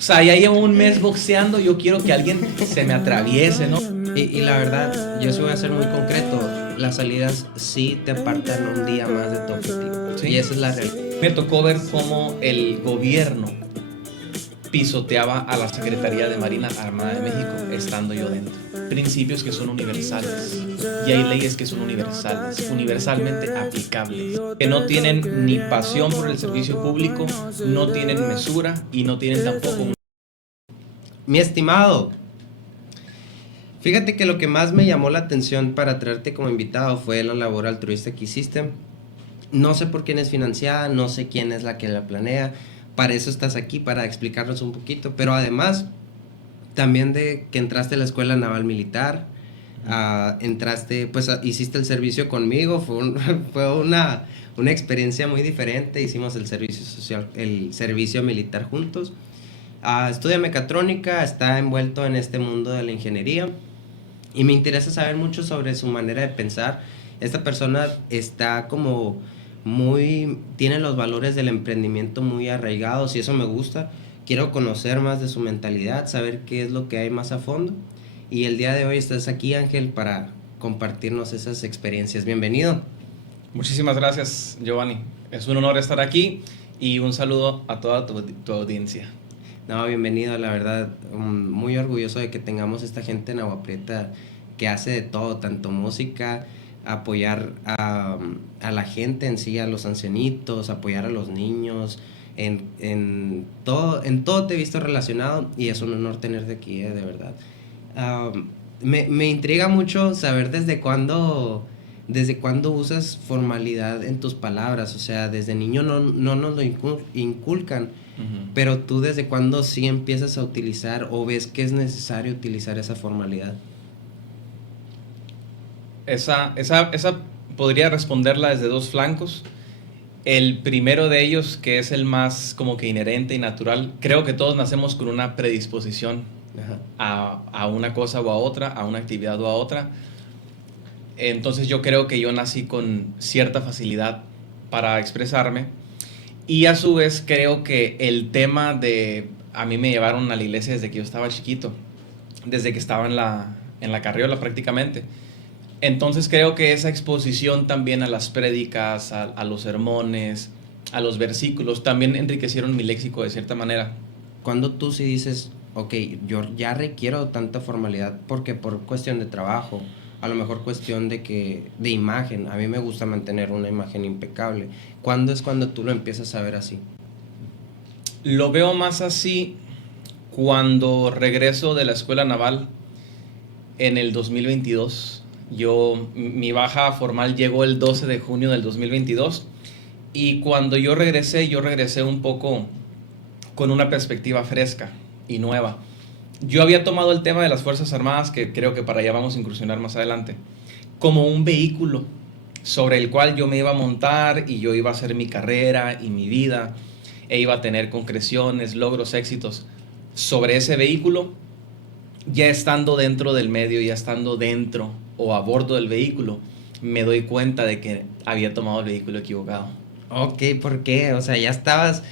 O sea, ya llevo un mes boxeando, yo quiero que alguien se me atraviese, ¿no? Y la verdad, yo sí voy a ser muy concreto. Las salidas sí te apartan un día más de tu objetivo. Y Sí. esa es la realidad. Me tocó ver cómo el gobierno pisoteaba a la Secretaría de Marina Armada de México, estando yo dentro. Principios que son universales. Y hay leyes que son universales, universalmente aplicables. Que no tienen ni pasión por el servicio público, no tienen mesura y no tienen tampoco un... Mi estimado, fíjate que lo que más me llamó la atención para traerte como invitado fue la labor altruista que hiciste. No sé por quién es financiada, no sé quién es la que la planea. Para eso estás aquí, para explicarnos un poquito. Pero además, también de que entraste a la Escuela Naval Militar, entraste, pues hiciste el servicio conmigo, fue una experiencia muy diferente. Hicimos el servicio social, el servicio militar juntos. Estudia mecatrónica, está envuelto en este mundo de la ingeniería y me interesa saber mucho sobre su manera de pensar. Esta persona está como tiene los valores del emprendimiento muy arraigados y eso me gusta. Quiero conocer más de su mentalidad, saber qué es lo que hay más a fondo. Y el día de hoy estás aquí, Ángel, para compartirnos esas experiencias. Bienvenido. Muchísimas gracias, Giovanni. Es un honor estar aquí y un saludo a toda tu audiencia. No, bienvenido, la verdad, muy orgulloso de que tengamos esta gente en Agua Prieta que hace de todo, tanto música, apoyar a la gente en sí, a los ancianitos, apoyar a los niños, en todo te he visto relacionado y es un honor tenerte aquí, de verdad. Me intriga mucho saber desde cuándo usas formalidad en tus palabras, o sea, desde niño no nos lo inculcan. Pero tú desde cuándo sí empiezas a utilizar o ves que es necesario utilizar esa formalidad. Esa podría responderla desde dos flancos. El primero de ellos, que es el más como que inherente y natural, creo que todos nacemos con una predisposición a una cosa o a otra, a una actividad o a otra. Entonces yo creo que yo nací con cierta facilidad para expresarme y a su vez creo que el tema de... A mí me llevaron a la iglesia desde que yo estaba chiquito, desde que estaba en la carriola prácticamente. Entonces creo que esa exposición también a las prédicas, a los sermones, a los versículos, también enriquecieron mi léxico de cierta manera. Cuando tú sí dices, ok, yo ya requiero tanta formalidad porque por cuestión de trabajo, a lo mejor cuestión de imagen, a mí me gusta mantener una imagen impecable. ¿Cuándo es cuando tú lo empiezas a ver así? Lo veo más así cuando regreso de la escuela naval en el 2022. Mi baja formal llegó el 12 de junio del 2022 y cuando yo regresé un poco con una perspectiva fresca y nueva. Yo había tomado el tema de las Fuerzas Armadas, que creo que para allá vamos a incursionar más adelante, como un vehículo sobre el cual yo me iba a montar y yo iba a hacer mi carrera y mi vida e iba a tener concreciones, logros, éxitos sobre ese vehículo, ya estando dentro del medio, ya estando dentro o a bordo del vehículo, me doy cuenta de que había tomado el vehículo equivocado. Ok, ¿por qué? O sea, ya estabas,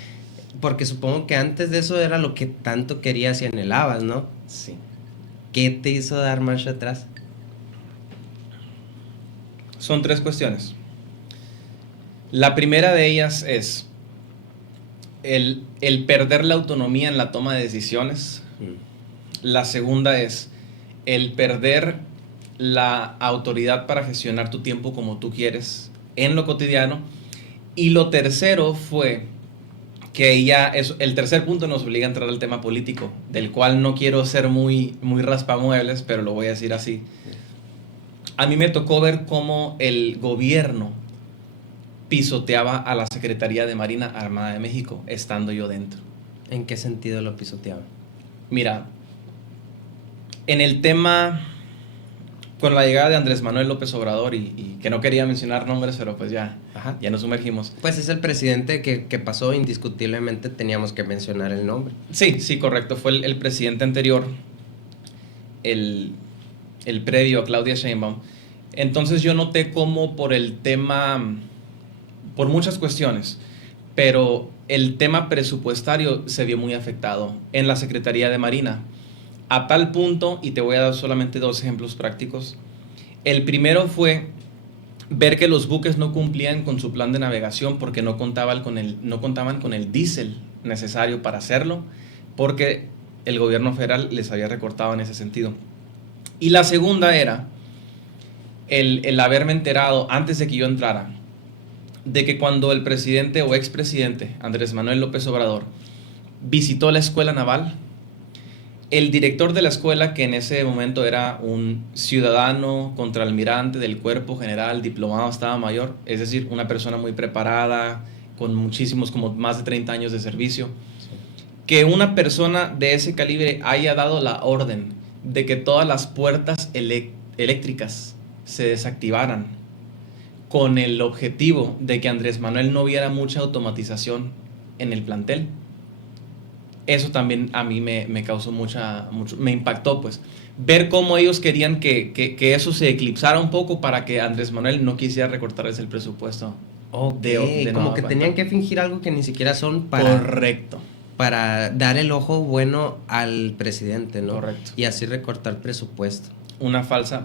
porque supongo que antes de eso era lo que tanto querías y anhelabas, ¿no? Sí. ¿Qué te hizo dar marcha atrás? Son tres cuestiones. La primera de ellas es el perder la autonomía en la toma de decisiones. La segunda es el perder la autoridad para gestionar tu tiempo como tú quieres en lo cotidiano. Y lo tercero fue que el tercer punto nos obliga a entrar al tema político, del cual no quiero ser muy raspamuebles, pero lo voy a decir así. A mí me tocó ver cómo el gobierno pisoteaba a la Secretaría de Marina Armada de México, estando yo dentro. ¿En qué sentido lo pisoteaba? Mira, en el tema con la llegada de Andrés Manuel López Obrador y que no quería mencionar nombres, pero pues ya nos sumergimos. Pues es el presidente que pasó, indiscutiblemente teníamos que mencionar el nombre. Sí, correcto, fue el presidente anterior, el, el previo a Claudia Sheinbaum. Entonces yo noté cómo por el tema, por muchas cuestiones, pero el tema presupuestario se vio muy afectado en la Secretaría de Marina. A tal punto, y te voy a dar solamente 2 ejemplos prácticos. El primero fue ver que los buques no cumplían con su plan de navegación porque no contaban con el diésel necesario para hacerlo, porque el gobierno federal les había recortado en ese sentido. Y la segunda era el haberme enterado antes de que yo entrara de que cuando el presidente o expresidente Andrés Manuel López Obrador visitó la escuela naval, el director de la escuela, que en ese momento era un ciudadano contraalmirante del Cuerpo General, diplomado Estado Mayor, es decir, una persona muy preparada, con muchísimos, como más de 30 años de servicio, que una persona de ese calibre haya dado la orden de que todas las puertas eléctricas se desactivaran con el objetivo de que Andrés Manuel no viera mucha automatización en el plantel. Eso también a mí me causó me impactó, pues, ver cómo ellos querían que eso se eclipsara un poco para que Andrés Manuel no quisiera recortarles el presupuesto. De como que tenían que fingir algo que ni siquiera son para... Correcto. Para dar el ojo bueno al presidente, ¿no? Correcto. Y así recortar presupuesto.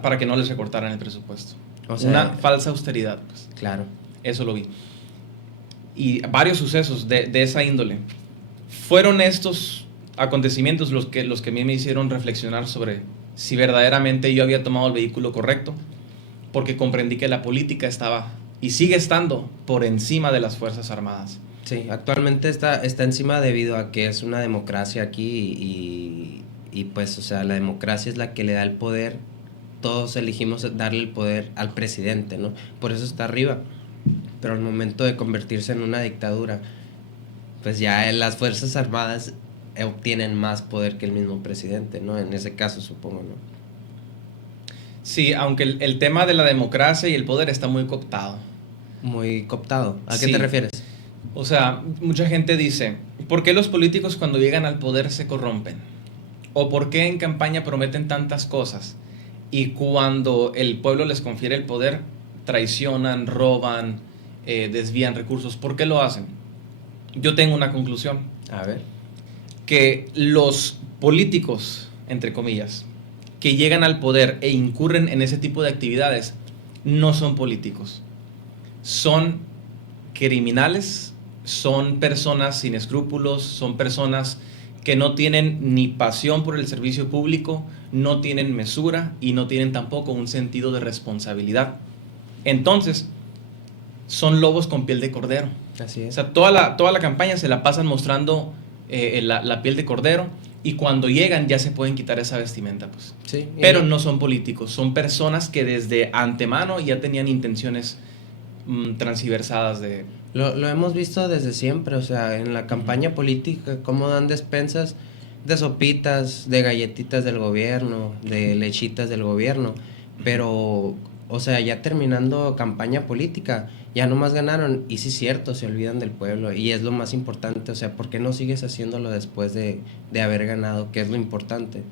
Para que no les recortaran el presupuesto. O sea, una falsa austeridad, pues. Claro. Eso lo vi. Y varios sucesos de esa índole. Fueron estos acontecimientos los que a mí me hicieron reflexionar sobre si verdaderamente yo había tomado el vehículo correcto, porque comprendí que la política estaba y sigue estando por encima de las Fuerzas Armadas. Sí, actualmente está encima debido a que es una democracia aquí y pues, o sea, la democracia es la que le da el poder. Todos elegimos darle el poder al presidente, ¿no? Por eso está arriba. Pero al momento de convertirse en una dictadura, pues ya las Fuerzas Armadas obtienen más poder que el mismo presidente, ¿no? En ese caso, supongo, ¿no? Sí, aunque el tema de la democracia y el poder está muy cooptado. Muy cooptado. ¿A qué Sí. te refieres? O sea, mucha gente dice, ¿por qué los políticos cuando llegan al poder se corrompen? ¿O por qué en campaña prometen tantas cosas? Y cuando el pueblo les confiere el poder, traicionan, roban, desvían recursos. ¿Por qué lo hacen? Yo tengo una conclusión. A ver. Que los políticos, entre comillas, que llegan al poder e incurren en ese tipo de actividades, no son políticos. Son criminales, son personas sin escrúpulos, son personas que no tienen ni pasión por el servicio público, no tienen mesura y no tienen tampoco un sentido de responsabilidad. Entonces, son lobos con piel de cordero. Así es. O sea, toda la campaña se la pasan mostrando la piel de cordero y cuando llegan ya se pueden quitar esa vestimenta, pues. Sí, pero no son políticos, son personas que desde antemano ya tenían intenciones transversadas de... Lo hemos visto desde siempre, o sea, en la campaña política, cómo dan despensas de sopitas, de galletitas del gobierno, de lechitas del gobierno, pero, o sea, ya terminando campaña política, ya nomás ganaron, y sí es cierto, se olvidan del pueblo, y es lo más importante, o sea, ¿por qué no sigues haciéndolo después de haber ganado? Que es lo importante.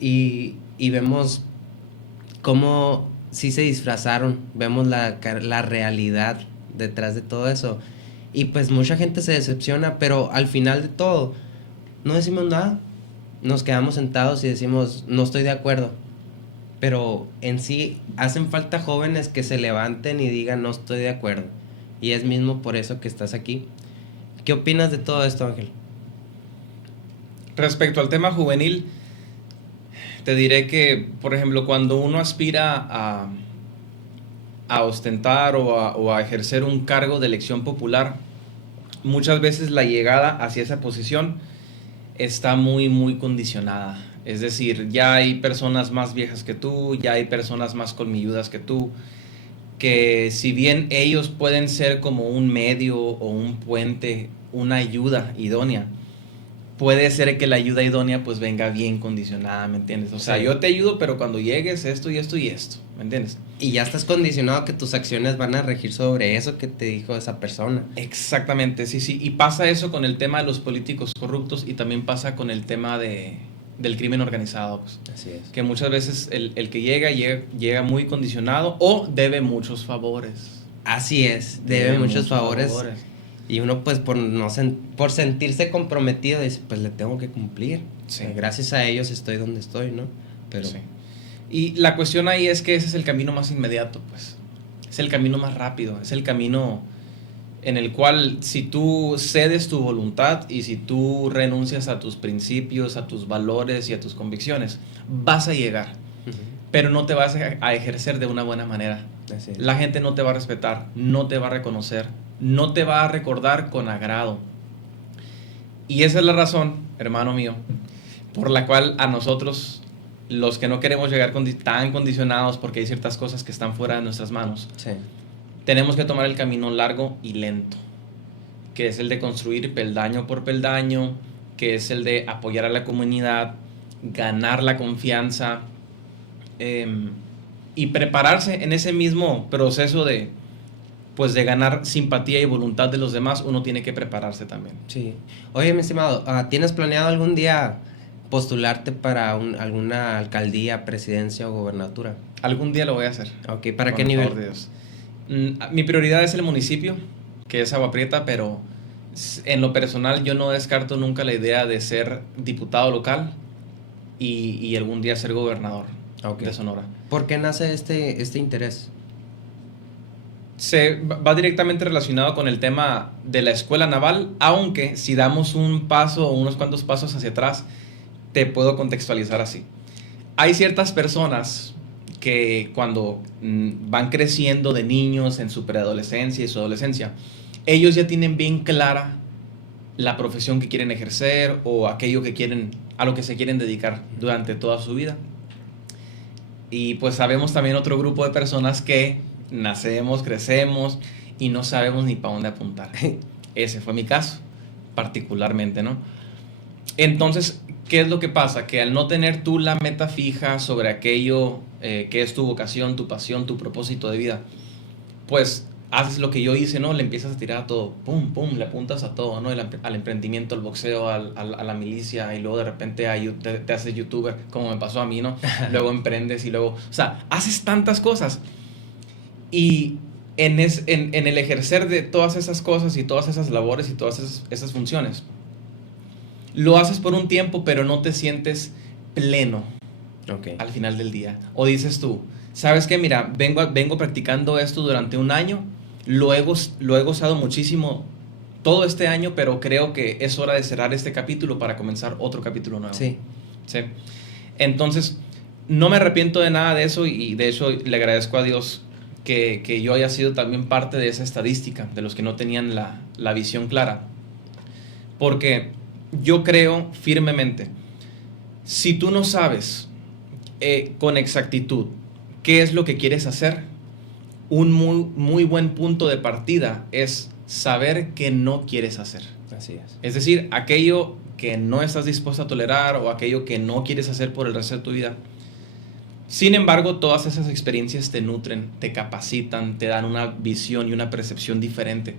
Y vemos cómo sí se disfrazaron, vemos la realidad detrás de todo eso, y pues mucha gente se decepciona, pero al final de todo no decimos nada, nos quedamos sentados y decimos no estoy de acuerdo, pero en sí hacen falta jóvenes que se levanten y digan no estoy de acuerdo, y es mismo por eso que estás aquí. ¿Qué opinas de todo esto, Ángel? Respecto al tema juvenil, te diré que, por ejemplo, cuando uno aspira a ostentar o a ejercer un cargo de elección popular, muchas veces la llegada hacia esa posición está muy, muy condicionada. Es decir, ya hay personas más viejas que tú, ya hay personas más colmilludas que tú, que si bien ellos pueden ser como un medio o un puente, una ayuda idónea, puede ser que la ayuda idónea pues venga bien condicionada, ¿me entiendes? O sea, Sí. yo te ayudo, pero cuando llegues esto y esto y esto, ¿me entiendes? Y ya estás condicionado a que tus acciones van a regir sobre eso que te dijo esa persona. Exactamente, sí, sí. Y pasa eso con el tema de los políticos corruptos y también pasa con el tema del crimen organizado, pues. Así es. Que muchas veces el que llega muy condicionado o debe muchos favores. Así es, debe muchos favores. Y uno pues por sentirse comprometido dice, pues le tengo que cumplir. Sí. Gracias a ellos estoy donde estoy, ¿no? Pero Sí. Y la cuestión ahí es que ese es el camino más inmediato, pues. Es el camino más rápido, es el camino en el cual si tú cedes tu voluntad y si tú renuncias a tus principios, a tus valores y a tus convicciones, vas a llegar, pero no te vas a ejercer de una buena manera. así es. La gente no te va a respetar, no te va a reconocer, no te va a recordar con agrado. Y esa es la razón, hermano mío, por la cual a nosotros, los que no queremos llegar tan condicionados porque hay ciertas cosas que están fuera de nuestras manos, Sí. tenemos que tomar el camino largo y lento, que es el de construir peldaño por peldaño, que es el de apoyar a la comunidad, ganar la confianza y prepararse en ese mismo proceso de ganar simpatía y voluntad de los demás. Uno tiene que prepararse también. Sí. Oye, mi estimado, ¿tienes planeado algún día postularte para alguna alcaldía, presidencia o gobernatura? Algún día lo voy a hacer. Ok, ¿para Con qué el nivel? favor de Dios. Mi prioridad es el municipio, que es Agua Prieta, pero en lo personal yo no descarto nunca la idea de ser diputado local y algún día ser gobernador de Sonora. ¿Por qué nace este interés? Va directamente relacionado con el tema de la escuela naval, aunque si damos un paso o unos cuantos pasos hacia atrás, te puedo contextualizar así. Hay ciertas personas que cuando van creciendo de niños en su preadolescencia y su adolescencia, ellos ya tienen bien clara la profesión que quieren ejercer o aquello a lo que se quieren dedicar durante toda su vida. Y pues sabemos también otro grupo de personas que nacemos, crecemos y no sabemos ni para dónde apuntar. Ese fue mi caso, particularmente, ¿no? Entonces, ¿qué es lo que pasa? Que al no tener tú la meta fija sobre aquello que es tu vocación, tu pasión, tu propósito de vida, pues haces lo que yo hice, ¿no? Le empiezas a tirar a todo, pum, pum, le apuntas a todo, ¿no? Al emprendimiento, al boxeo, a la milicia, y luego de repente te haces youtuber, como me pasó a mí, ¿no? Luego emprendes y luego, o sea, haces tantas cosas. Y en el ejercer de todas esas cosas y todas esas labores y todas esas funciones, lo haces por un tiempo, pero no te sientes pleno al final del día. O dices tú, ¿sabes qué? Mira, vengo practicando esto durante un año, lo he gozado muchísimo todo este año, pero creo que es hora de cerrar este capítulo para comenzar otro capítulo nuevo. Sí. Entonces, no me arrepiento de nada de eso y de hecho le agradezco a Dios que yo haya sido también parte de esa estadística, de los que no tenían la visión clara. Porque yo creo firmemente, si tú no sabes con exactitud qué es lo que quieres hacer, un muy, muy buen punto de partida es saber qué no quieres hacer. Así es. Es decir, aquello que no estás dispuesto a tolerar o aquello que no quieres hacer por el resto de tu vida. Sin embargo, todas esas experiencias te nutren, te capacitan, te dan una visión y una percepción diferente.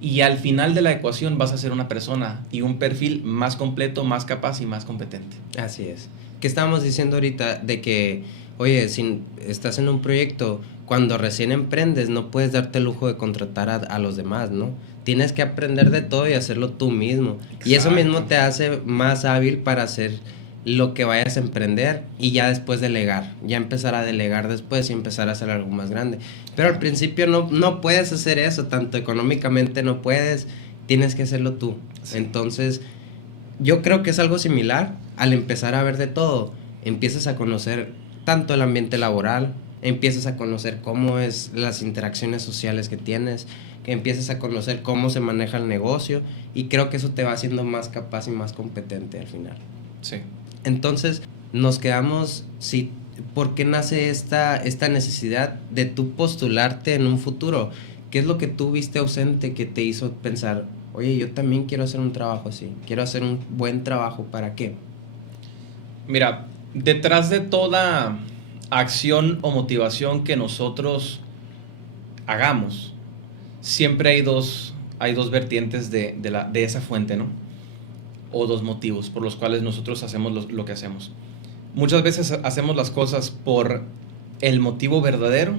Y al final de la ecuación vas a ser una persona y un perfil más completo, más capaz y más competente. Así es. ¿Qué estábamos diciendo ahorita? De que, oye, si estás en un proyecto, cuando recién emprendes, no puedes darte el lujo de contratar a los demás, ¿no? Tienes que aprender de todo y hacerlo tú mismo. Exacto. Y eso mismo te hace más hábil para hacer lo que vayas a emprender y ya después delegar. Ya empezar a delegar después y empezar a hacer algo más grande. Pero al principio no puedes hacer eso, tanto económicamente no puedes, tienes que hacerlo tú. Sí. Entonces, yo creo que es algo similar. Al empezar a ver de todo, empiezas a conocer tanto el ambiente laboral, empiezas a conocer cómo es las interacciones sociales que tienes, que empiezas a conocer cómo se maneja el negocio y creo que eso te va haciendo más capaz y más competente al final. Sí. Entonces, nos quedamos, sí, ¿por qué nace esta necesidad de tú postularte en un futuro? ¿Qué es lo que tú viste ausente que te hizo pensar, oye, yo también quiero hacer un trabajo así, quiero hacer un buen trabajo, ¿para qué? Mira, detrás de toda acción o motivación que nosotros hagamos, siempre hay dos vertientes de esa fuente, ¿no? O dos motivos por los cuales nosotros hacemos lo que hacemos. Muchas veces hacemos las cosas por el motivo verdadero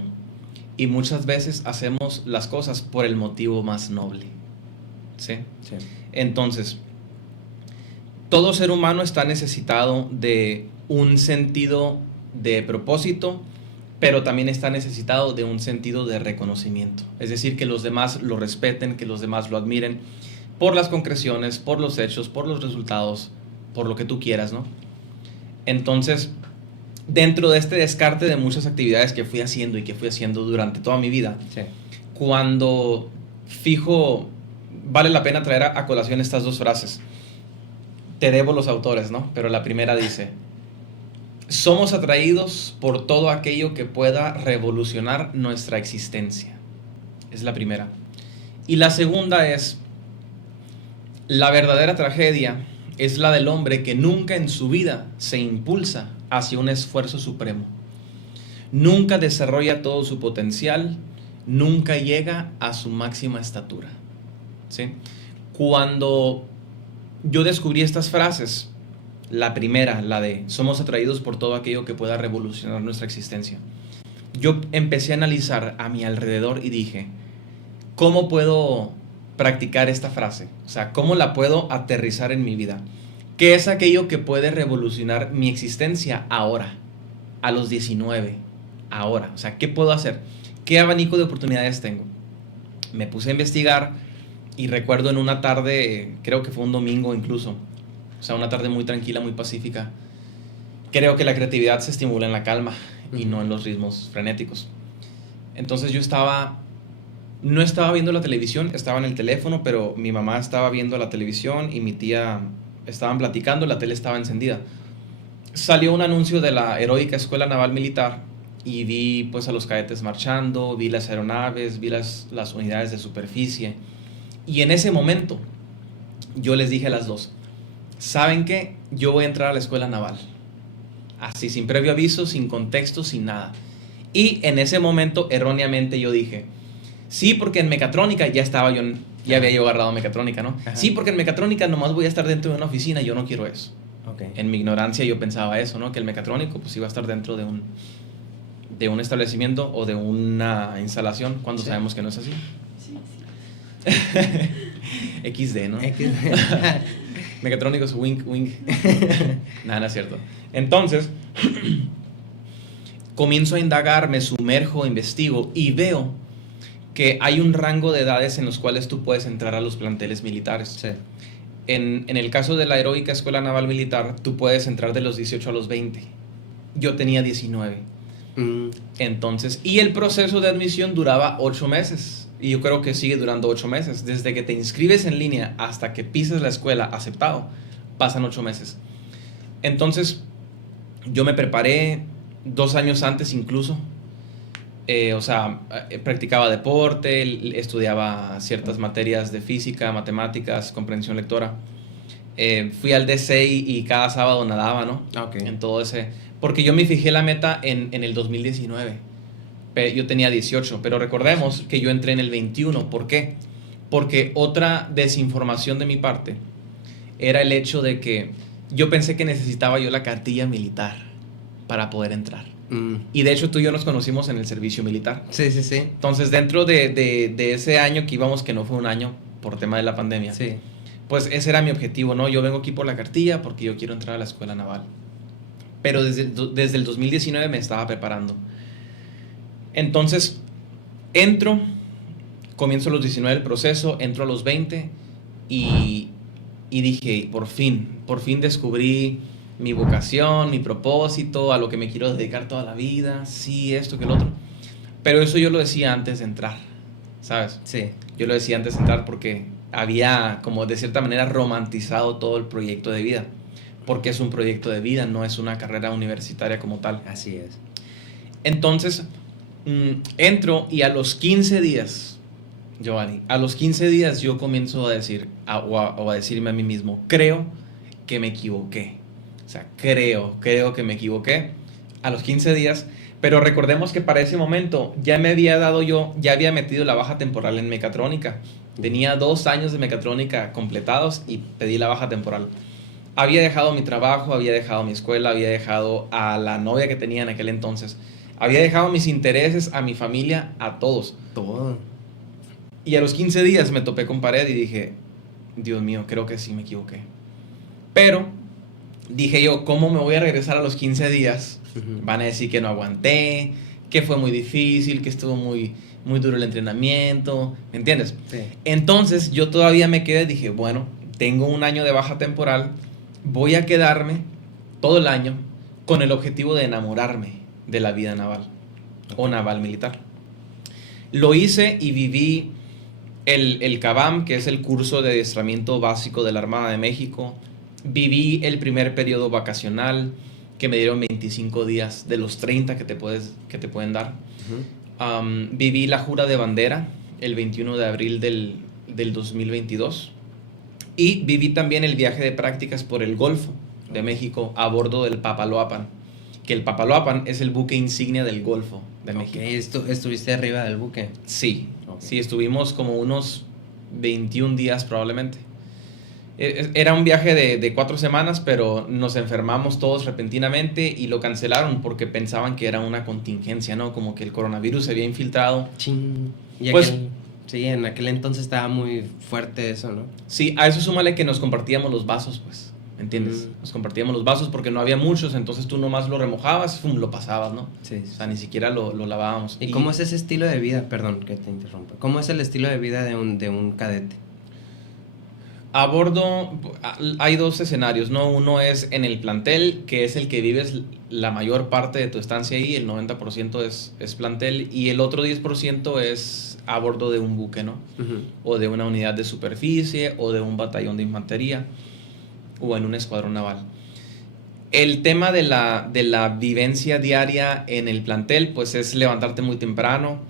y muchas veces hacemos las cosas por el motivo más noble. ¿sí? Sí. Entonces, todo ser humano está necesitado de un sentido de propósito, pero también está necesitado de un sentido de reconocimiento. Es decir, que los demás lo respeten, que los demás lo admiren por las concreciones, por los hechos, por los resultados, por lo que tú quieras, ¿no? Entonces, dentro de este descarte de muchas actividades que fui haciendo y que fui haciendo durante toda mi vida, Sí. cuando fijo, vale la pena traer a colación estas dos frases. Te debo los autores, ¿no? Pero la primera dice: somos atraídos por todo aquello que pueda revolucionar nuestra existencia. Es la primera. Y la segunda es: la verdadera tragedia es la del hombre que nunca en su vida se impulsa hacia un esfuerzo supremo. Nunca desarrolla todo su potencial, nunca llega a su máxima estatura. ¿Sí? Cuando yo descubrí estas frases, la primera, la de somos atraídos por todo aquello que pueda revolucionar nuestra existencia, yo empecé a analizar a mi alrededor y dije, ¿cómo puedo practicar esta frase? O sea, ¿cómo la puedo aterrizar en mi vida? ¿Qué es aquello que puede revolucionar mi existencia ahora, a los 19, ahora? O sea, ¿qué puedo hacer? ¿Qué abanico de oportunidades tengo? Me puse a investigar y recuerdo en una tarde, creo que fue un domingo incluso, o sea, una tarde muy tranquila, muy pacífica, creo que la creatividad se estimula en la calma y no en los ritmos frenéticos. Entonces yo no estaba viendo la televisión, estaba en el teléfono, pero mi mamá estaba viendo la televisión y mi tía estaban platicando, la tele estaba encendida. Salió un anuncio de la heroica Escuela Naval Militar y vi pues a los cadetes marchando, vi las aeronaves, vi las unidades de superficie. Y en ese momento yo les dije a las dos, ¿saben qué? Yo voy a entrar a la Escuela Naval. Así, sin previo aviso, sin contexto, sin nada. Y en ese momento, erróneamente, yo dije, sí, porque en mecatrónica ya había yo agarrado mecatrónica, ¿no? Ajá. Sí, porque en mecatrónica nomás voy a estar dentro de una oficina, yo no quiero eso. Okay. En mi ignorancia yo pensaba eso, ¿no? Que el mecatrónico pues iba a estar dentro de un establecimiento o de una instalación, cuando Sí. sabemos que no es así. Sí. XD, ¿no? Mecatrónicos, wink. Nada, no es cierto. Entonces, comienzo a indagar, me sumerjo, investigo y veo que hay un rango de edades en los cuales tú puedes entrar a los planteles militares. Sí. En el caso de la heroica Escuela Naval Militar, tú puedes entrar de los 18 a los 20. Yo tenía 19. Entonces, y el proceso de admisión duraba 8 meses. Y yo creo que sigue durando 8 meses. Desde que te inscribes en línea hasta que pises la escuela aceptado, pasan 8 meses. Entonces, yo me preparé 2 años antes incluso. Practicaba deporte, estudiaba ciertas materias de física, matemáticas, comprensión lectora. Fui al D6 y cada sábado nadaba, ¿no? Okay. En todo ese... Porque yo me fijé la meta en el 2019. Yo tenía 18, pero recordemos que yo entré en el 21. ¿Por qué? Porque otra desinformación de mi parte era el hecho de que yo pensé que necesitaba yo la cartilla militar para poder entrar. Y de hecho tú y yo nos conocimos en el servicio militar. Sí. Entonces dentro de ese año que íbamos, que no fue un año por tema de la pandemia, Sí. pues ese era mi objetivo, ¿no? Yo vengo aquí por la cartilla porque yo quiero entrar a la escuela naval. Pero desde el 2019 me estaba preparando. Entonces entro, comienzo a los 19 el proceso, entro a los 20 y dije, por fin descubrí mi vocación, mi propósito, a lo que me quiero dedicar toda la vida, sí, esto que el otro. Pero eso yo lo decía antes de entrar, ¿sabes? Sí. Yo lo decía antes de entrar porque había como de cierta manera romantizado todo el proyecto de vida. Porque es un proyecto de vida, no es una carrera universitaria como tal. Así es. Entonces, entro y a los 15 días, Giovanni, a los 15 días yo comienzo a decir, o a decirme a mí mismo, creo que me equivoqué. O sea, creo que me equivoqué a los 15 días, pero recordemos que para ese momento ya había metido la baja temporal en mecatrónica. Tenía 2 años de mecatrónica completados y pedí la baja temporal. Había dejado mi trabajo, había dejado mi escuela, había dejado a la novia que tenía en aquel entonces, había dejado mis intereses, a mi familia, a todos. Todo. Y a los 15 días me topé con pared y dije, Dios mío, creo que sí me equivoqué. Pero dije yo, ¿cómo me voy a regresar a los 15 días? Van a decir que no aguanté, que fue muy difícil, que estuvo muy, muy duro el entrenamiento, ¿me entiendes? Sí. Entonces yo todavía me quedé, dije, bueno, tengo un año de baja temporal, voy a quedarme todo el año con el objetivo de enamorarme de la vida naval o naval militar. Lo hice y viví el CABAM, que es el curso de adiestramiento básico de la Armada de México. Viví el primer periodo vacacional, que me dieron 25 días de los 30 que te pueden dar. Viví la jura de bandera el 21 de abril del 2022. Y viví también el viaje de prácticas por el Golfo de México a bordo del Papaloapan, que el Papaloapan es el buque insignia del Golfo de México. ¿Estuviste arriba del buque? Sí, Okay. Sí, estuvimos como unos 21 días probablemente. Era un viaje de 4 semanas, pero nos enfermamos todos repentinamente y lo cancelaron porque pensaban que era una contingencia, ¿no? Como que el coronavirus se había infiltrado. Ching. Pues, sí, en aquel entonces estaba muy fuerte eso, ¿no? Sí, a eso súmale que nos compartíamos los vasos, pues, ¿entiendes? Nos compartíamos los vasos porque no había muchos, entonces tú nomás lo remojabas, lo pasabas, ¿no? Sí. O sea, ni siquiera lo lavábamos. ¿Y cómo es ese estilo de vida? Perdón que te interrumpa. ¿Cómo es el estilo de vida de un cadete? A bordo hay 2 escenarios, ¿no? Uno es en el plantel, que es el que vives la mayor parte de tu estancia ahí, el 90% es plantel, y el otro 10% es a bordo de un buque, ¿no? O de una unidad de superficie, o de un batallón de infantería, o en un escuadrón naval. El tema de la vivencia diaria en el plantel, pues es levantarte muy temprano,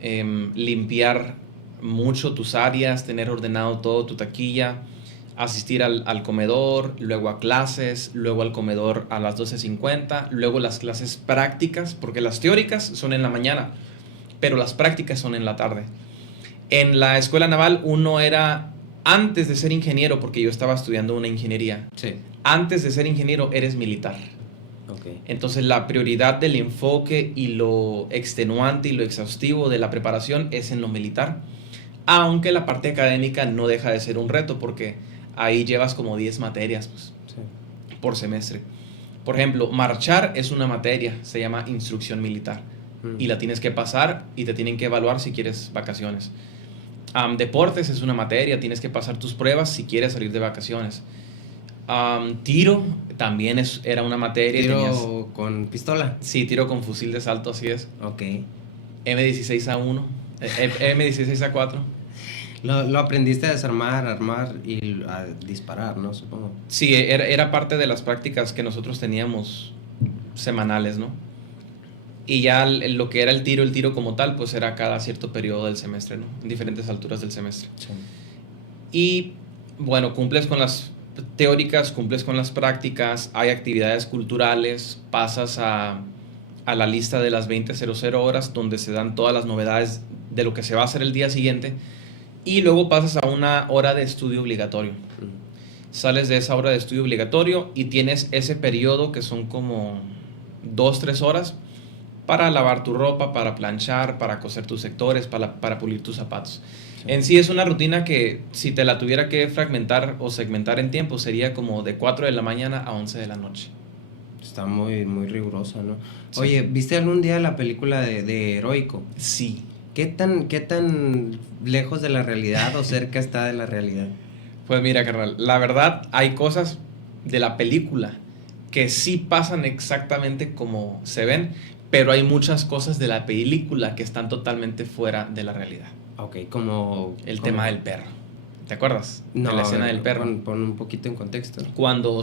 limpiar mucho tus áreas, tener ordenado todo tu taquilla, asistir al comedor, luego a clases, luego al comedor a las 12:50, luego las clases prácticas, porque las teóricas son en la mañana, pero las prácticas son en la tarde. En la escuela naval uno era, antes de ser ingeniero, porque yo estaba estudiando una ingeniería, Sí. antes de ser ingeniero eres militar. Okay. Entonces la prioridad del enfoque y lo extenuante y lo exhaustivo de la preparación es en lo militar. Aunque la parte académica no deja de ser un reto porque ahí llevas como 10 materias pues, Sí. por semestre. Por ejemplo, marchar es una materia, se llama instrucción militar. Y la tienes que pasar y te tienen que evaluar si quieres vacaciones. Deportes es una materia, tienes que pasar tus pruebas si quieres salir de vacaciones. Tiro también era una materia. ¿Tiro con pistola? Sí, tiro con fusil de asalto, así es. Ok. M16A1, M16A4. Lo aprendiste a desarmar, armar y a disparar, ¿no? Supongo. Sí, era parte de las prácticas que nosotros teníamos semanales, ¿no? Y ya lo que era el tiro como tal, pues era cada cierto periodo del semestre, ¿no? En diferentes alturas del semestre. Sí. Y bueno, cumples con las teóricas, cumples con las prácticas, hay actividades culturales, pasas a la lista de las 20:00 horas, donde se dan todas las novedades de lo que se va a hacer el día siguiente, y luego pasas a una hora de estudio obligatorio. Sales de esa hora de estudio obligatorio y tienes ese periodo que son como 2-3 horas para lavar tu ropa, para planchar, para coser tus sectores, para pulir tus zapatos. Sí. En sí es una rutina que si te la tuviera que fragmentar o segmentar en tiempo sería como de 4 de la mañana a 11 de la noche. Está muy, muy riguroso, ¿no? Sí. Oye, ¿viste algún día la película de Heroico? Sí. ¿Qué tan lejos de la realidad o cerca está de la realidad? Pues mira, carnal, la verdad hay cosas de la película que sí pasan exactamente como se ven, pero hay muchas cosas de la película que están totalmente fuera de la realidad. Ok, como... El tema del perro. ¿Te acuerdas? No, de la escena del perro. Pon un poquito en contexto. Cuando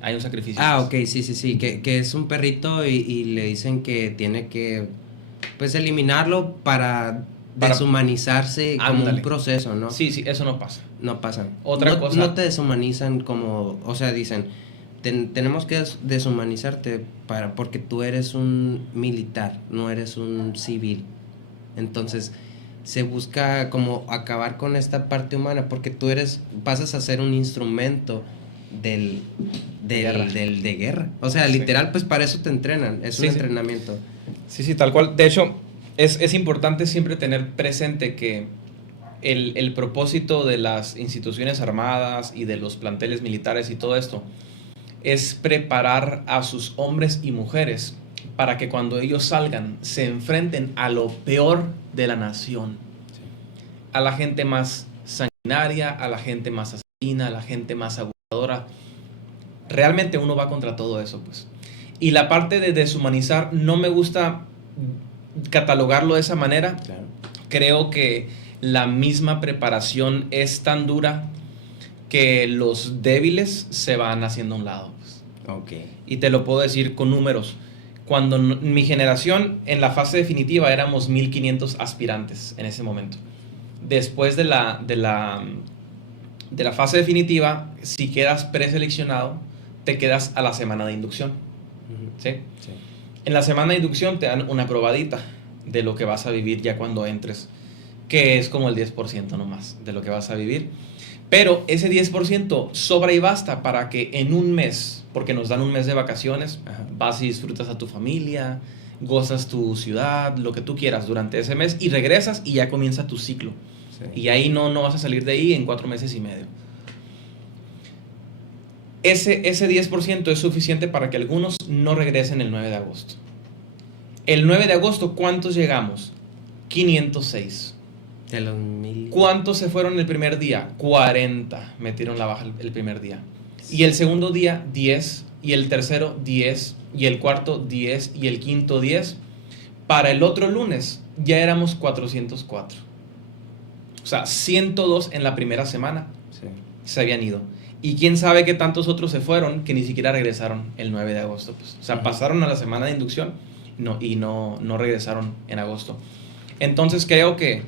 hay un sacrificio. Ah, ok, sí, que es un perrito y le dicen que tiene que, pues, eliminarlo para deshumanizarse como un proceso, ¿no? Sí, eso no pasa. No pasa. Otra cosa. No te deshumanizan como, o sea, dicen, tenemos que deshumanizarte porque tú eres un militar, no eres un civil. Entonces, se busca como acabar con esta parte humana porque tú pasas a ser un instrumento de guerra. O sea, literal, pues para eso te entrenan, es un entrenamiento. Sí, tal cual. De hecho, es importante siempre tener presente que el propósito de las instituciones armadas y de los planteles militares y todo esto es preparar a sus hombres y mujeres para que cuando ellos salgan se enfrenten a lo peor de la nación, a la gente más sanguinaria, a la gente más asesina, a la gente más abusadora. Realmente uno va contra todo eso, pues. Y la parte de deshumanizar no me gusta catalogarlo de esa manera. Claro. Creo que la misma preparación es tan dura que los débiles se van haciendo a un lado, pues. Ok. Y te lo puedo decir con números. Cuando mi generación en la fase definitiva éramos 1500 aspirantes en ese momento. Después de la fase definitiva, si quedas preseleccionado, te quedas a la semana de inducción. ¿Sí? Sí. En la semana de inducción te dan una probadita de lo que vas a vivir ya cuando entres, que es como el 10% nomás de lo que vas a vivir. Pero ese 10% sobra y basta para que en un mes, porque nos dan un mes de vacaciones, vas y disfrutas a tu familia, gozas tu ciudad, lo que tú quieras durante ese mes y regresas y ya comienza tu ciclo. Sí. Y ahí no vas a salir de ahí en 4 meses y medio. Ese 10% es suficiente para que algunos no regresen el 9 de agosto. El 9 de agosto, ¿cuántos llegamos? 506. De los 1000. ¿Cuántos se fueron el primer día? 40 metieron la baja el primer día. Y el segundo día, 10. Y el tercero, 10. Y el cuarto, 10. Y el quinto, 10. Para el otro lunes, ya éramos 404. O sea, 102 en la primera semana Sí. se habían ido. Y quién sabe qué tantos otros se fueron que ni siquiera regresaron el 9 de agosto. Pues. O sea, pasaron a la semana de inducción y no regresaron en agosto. Entonces creo que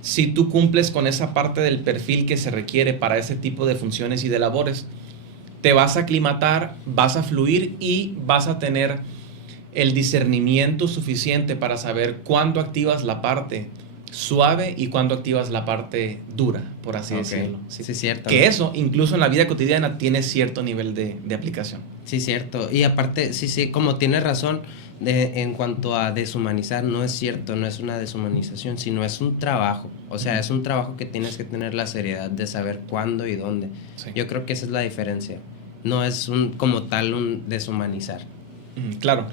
si tú cumples con esa parte del perfil que se requiere para ese tipo de funciones y de labores, te vas a aclimatar, vas a fluir y vas a tener el discernimiento suficiente para saber cuándo activas la parte suave y cuándo activas la parte dura, por así decirlo. Sí, es cierto. Que eso, incluso en la vida cotidiana, tiene cierto nivel de aplicación. Sí, cierto. Y aparte, sí, como tienes razón, en cuanto a deshumanizar, no es cierto, no es una deshumanización, sino es un trabajo. O sea, es un trabajo que tienes que tener la seriedad de saber cuándo y dónde. Sí. Yo creo que esa es la diferencia. No es como tal un deshumanizar. Claro.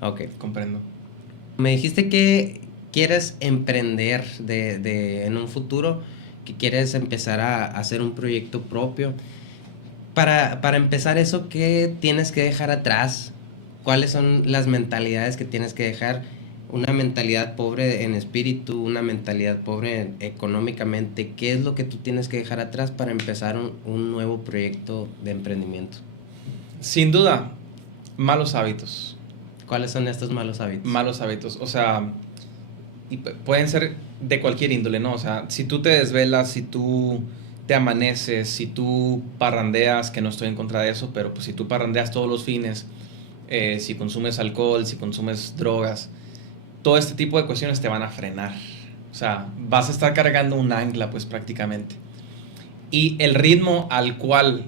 Ok. Comprendo. Me dijiste que quieres emprender en un futuro, que quieres empezar a hacer un proyecto propio. Para empezar eso, ¿qué tienes que dejar atrás? ¿Cuáles son las mentalidades que tienes que dejar? Una mentalidad pobre en espíritu, una mentalidad pobre económicamente. ¿Qué es lo que tú tienes que dejar atrás para empezar un nuevo proyecto de emprendimiento? Sin duda, malos hábitos. ¿Cuáles son estos malos hábitos? Malos hábitos, o sea, y pueden ser de cualquier índole, ¿no? O sea, si tú te desvelas, si tú te amaneces, si tú parrandeas, que no estoy en contra de eso, pero pues si tú parrandeas todos los fines, si consumes alcohol, si consumes drogas, todo este tipo de cuestiones te van a frenar. O sea, vas a estar cargando un ancla, pues prácticamente. Y el ritmo al cual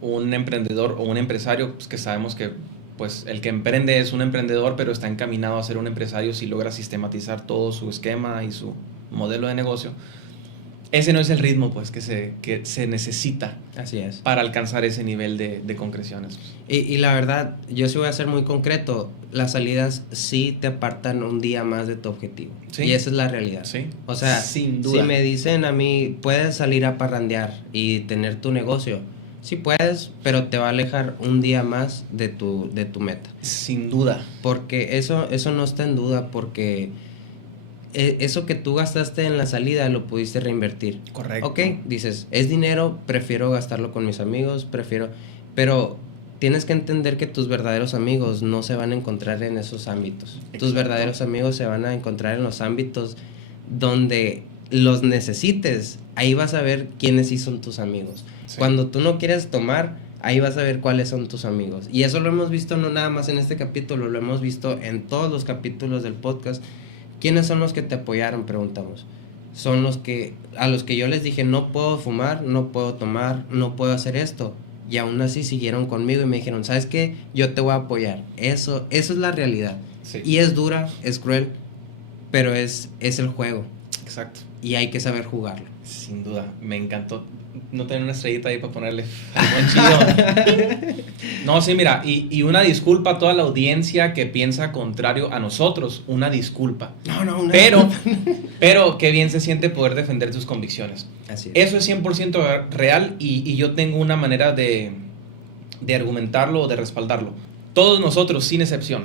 un emprendedor o un empresario, pues que sabemos que pues el que emprende es un emprendedor, pero está encaminado a ser un empresario si logra sistematizar todo su esquema y su modelo de negocio. Ese no es el ritmo pues que se necesita. Así es. Para alcanzar ese nivel de concreciones. Y la verdad, yo sí voy a ser muy concreto, las salidas sí te apartan un día más de tu objetivo. ¿Sí? Y esa es la realidad. Sí. O sea, sin duda. Si me dicen a mí, puedes salir a parrandear y tener tu negocio, sí puedes, pero te va a alejar un día más de tu meta. Sin duda. Porque eso no está en duda, porque eso que tú gastaste en la salida lo pudiste reinvertir. Correcto. Ok, dices, es dinero, prefiero gastarlo con mis amigos, pero tienes que entender que tus verdaderos amigos no se van a encontrar en esos ámbitos. Exacto. Tus verdaderos amigos se van a encontrar en los ámbitos donde los necesites. Ahí vas a ver quiénes sí son tus amigos. Sí. Cuando tú no quieres tomar, ahí vas a ver cuáles son tus amigos. Y eso lo hemos visto no nada más en este capítulo, lo hemos visto en todos los capítulos del podcast. ¿Quiénes son los que te apoyaron? Preguntamos. Son a los que yo les dije, no puedo fumar, no puedo tomar, no puedo hacer esto. Y aún así siguieron conmigo y me dijeron, ¿sabes qué? Yo te voy a apoyar. Eso es la realidad. Sí. Y es dura, es cruel, pero es el juego. Exacto. y hay que saber jugarlo. Sin duda, me encantó no tener una estrellita ahí para ponerle algo chido. No, sí, mira, y una disculpa a toda la audiencia que piensa contrario a nosotros, una disculpa. No, pero qué bien se siente poder defender tus convicciones. Así es. Eso es 100% real y yo tengo una manera de argumentarlo o de respaldarlo. Todos nosotros, sin excepción,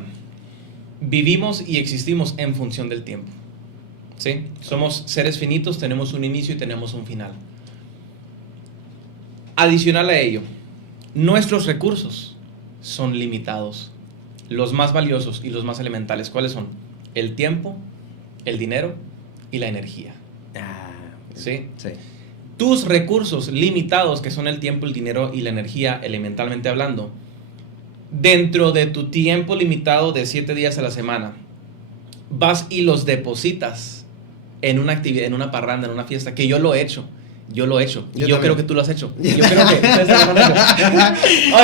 vivimos y existimos en función del tiempo. ¿Sí? Somos seres finitos, tenemos un inicio y tenemos un final. Adicional a ello, nuestros recursos son limitados. Los más valiosos y los más elementales, ¿cuáles son? El tiempo, el dinero y la energía. ¿Sí? Sí. Tus recursos limitados, que son el tiempo, el dinero y la energía, elementalmente hablando, dentro de tu tiempo limitado de 7 días a la semana, vas y los depositas en una actividad, en una parranda, en una fiesta, que yo lo he hecho. Yo creo que tú lo has hecho. Yo creo que ustedes también lo han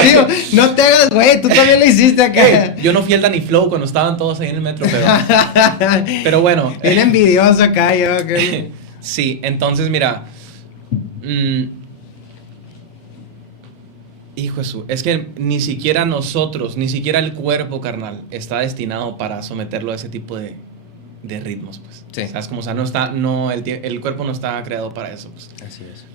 hecho. Tío, no te hagas, güey, tú también lo hiciste acá. Yo no fui al Danny Flow cuando estaban todos ahí en el metro, pero bueno. Bien envidioso acá, yo. Que... Sí, entonces mira, hijo Jesús, es que ni siquiera nosotros, ni siquiera el cuerpo carnal está destinado para someterlo a ese tipo de ritmos, pues. Sí. ¿Sabes? Como, o sea, el cuerpo no está creado para eso, pues. Así es.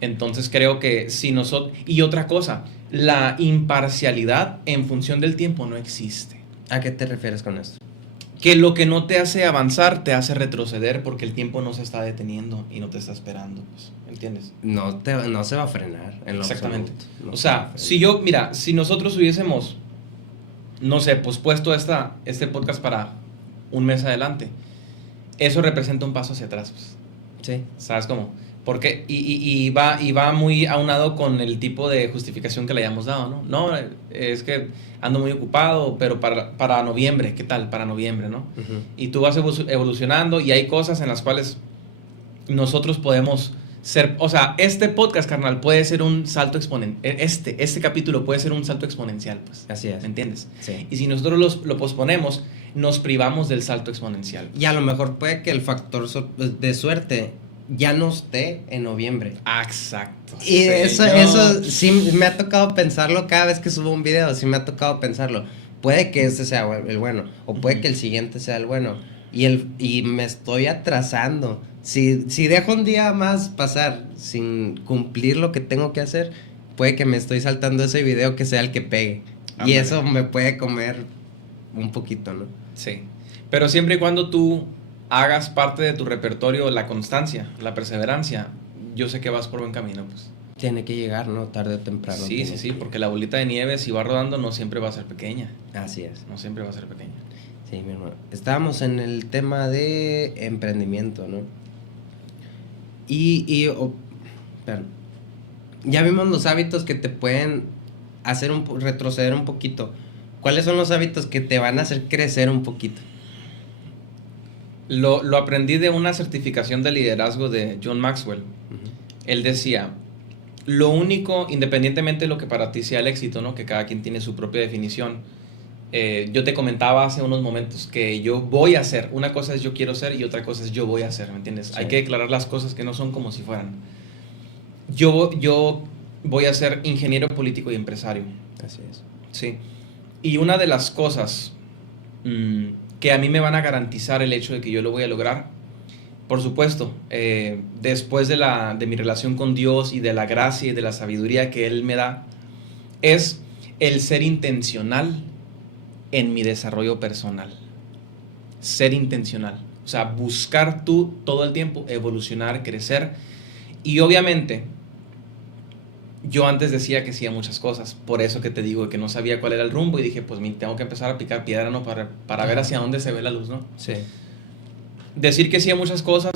Entonces creo que si nosotros... Y otra cosa, la imparcialidad en función del tiempo no existe. ¿A qué te refieres con esto? Que lo que no te hace avanzar te hace retroceder porque el tiempo no se está deteniendo y no te está esperando, pues. ¿Entiendes? No se va a frenar en lo Exactamente. absoluto. No o sea, si nosotros hubiésemos, no sé, pospuesto este podcast para un mes adelante, eso representa un paso hacia atrás, pues. Sí. ¿Sabes cómo? Porque, y va muy aunado con el tipo de justificación que le hayamos dado, ¿no? No, es que ando muy ocupado, pero para noviembre, ¿qué tal? Para noviembre, ¿no? Uh-huh. Y tú vas evolucionando y hay cosas en las cuales nosotros podemos ser, o sea, este podcast, carnal, puede ser un salto exponencial, este capítulo puede ser un salto exponencial, pues. Así es. ¿Me entiendes? Sí. Y si nosotros lo posponemos, nos privamos del salto exponencial. Y a lo mejor puede que el factor de suerte ya no esté en noviembre. Exacto. Y señor. eso sí me ha tocado pensarlo cada vez que subo un video, sí me ha tocado pensarlo. Puede que ese sea el bueno, o puede que el siguiente sea el bueno. Y me estoy atrasando. Si dejo un día más pasar sin cumplir lo que tengo que hacer, puede que me estoy saltando ese video que sea el que pegue. Y eso me puede comer un poquito, ¿no? Sí. Pero siempre y cuando tú hagas parte de tu repertorio la constancia, la perseverancia, yo sé que vas por buen camino, pues. Tiene que llegar, ¿no? Tarde o temprano. Sí, porque la bolita de nieve, si va rodando, no siempre va a ser pequeña. Así es. No siempre va a ser pequeña. Sí, mi hermano. Estábamos en el tema de emprendimiento, ¿no? Perdón. Ya vimos los hábitos que te pueden hacer retroceder un poquito. ¿Cuáles son los hábitos que te van a hacer crecer un poquito? Lo aprendí de una certificación de liderazgo de John Maxwell. Uh-huh. Él decía, lo único, independientemente de lo que para ti sea el éxito, ¿no? Que cada quien tiene su propia definición. Yo te comentaba hace unos momentos que yo voy a hacer. Una cosa es yo quiero ser y otra cosa es yo voy a hacer, ¿me entiendes? Sí. Hay que declarar las cosas que no son como si fueran. Yo voy a ser ingeniero político y empresario. Así es. Sí. Y una de las cosas que a mí me van a garantizar el hecho de que yo lo voy a lograr, por supuesto, después de mi relación con Dios y de la gracia y de la sabiduría que Él me da, es el ser intencional en mi desarrollo personal. Ser intencional. O sea, buscar tú todo el tiempo, evolucionar, crecer. Y obviamente, yo antes decía que hacía muchas cosas. Por eso que te digo que no sabía cuál era el rumbo. Y dije, pues tengo que empezar a picar piedra, ¿no? Para ver hacia dónde se ve la luz, ¿no? Sí. Decir que hacía muchas cosas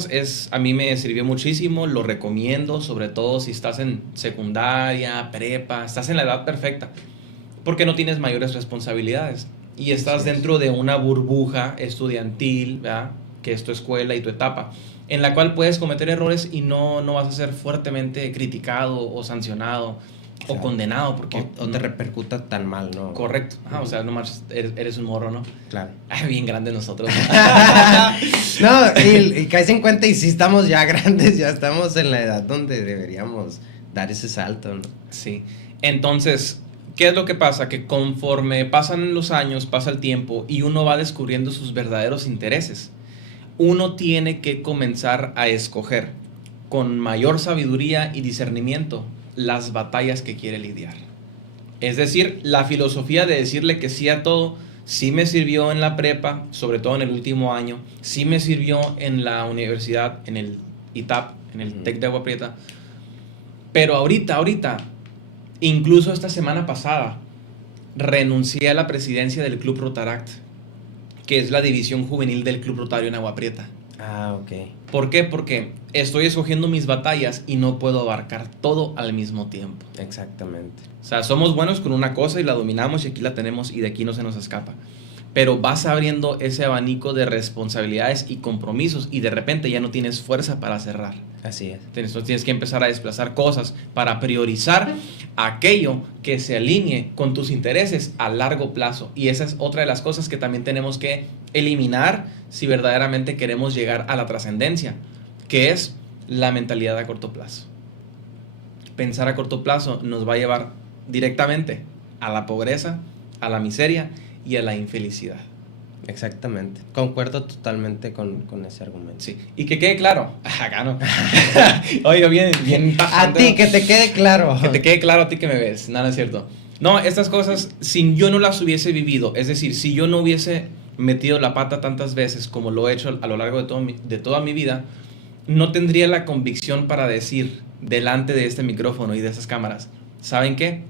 a mí me sirvió muchísimo. Lo recomiendo, sobre todo si estás en secundaria, prepa. Estás en la edad perfecta. Porque no tienes mayores responsabilidades. Y estás dentro de una burbuja estudiantil, ¿verdad? Que es tu escuela y tu etapa, en la cual puedes cometer errores y no vas a ser fuertemente criticado o sancionado. o condenado porque... O te repercuta tan mal, ¿no? Correcto. O sea, no marches, eres un morro, ¿no? Claro. Bien grande nosotros. No, y caes en cuenta y sí estamos ya grandes, ya estamos en la edad donde deberíamos dar ese salto, ¿no? Sí. Entonces, ¿qué es lo que pasa? Que conforme pasan los años, pasa el tiempo y uno va descubriendo sus verdaderos intereses, uno tiene que comenzar a escoger con mayor sabiduría y discernimiento las batallas que quiere lidiar. Es decir, la filosofía de decirle que sí a todo, sí me sirvió en la prepa, sobre todo en el último año, sí me sirvió en la universidad, en el ITAP, en el TEC de Agua Prieta, pero ahorita, incluso esta semana pasada, renuncié a la presidencia del Club Rotaract, que es la división juvenil del Club Rotario en Agua Prieta. Ah, ok. ¿Por qué? Porque estoy escogiendo mis batallas y no puedo abarcar todo al mismo tiempo. Exactamente. O sea, somos buenos con una cosa y la dominamos y aquí la tenemos y de aquí no se nos escapa. Pero vas abriendo ese abanico de responsabilidades y compromisos y de repente ya no tienes fuerza para cerrar. Así es. Entonces tienes que empezar a desplazar cosas para priorizar aquello que se alinee con tus intereses a largo plazo. Y esa es otra de las cosas que también tenemos que eliminar si verdaderamente queremos llegar a la trascendencia, que es la mentalidad a corto plazo. Pensar a corto plazo nos va a llevar directamente a la pobreza, a la miseria y a la infelicidad. Exactamente. Concuerdo totalmente con ese argumento. Sí. Y que quede claro. Acá no. Oye, bien a ti, que te quede claro. Que te quede claro a ti que me ves. Nada, es cierto. No, estas cosas, si yo no las hubiese vivido, es decir, si yo no hubiese metido la pata tantas veces como lo he hecho a lo largo de toda mi vida, no tendría la convicción para decir delante de este micrófono y de esas cámaras, ¿saben qué?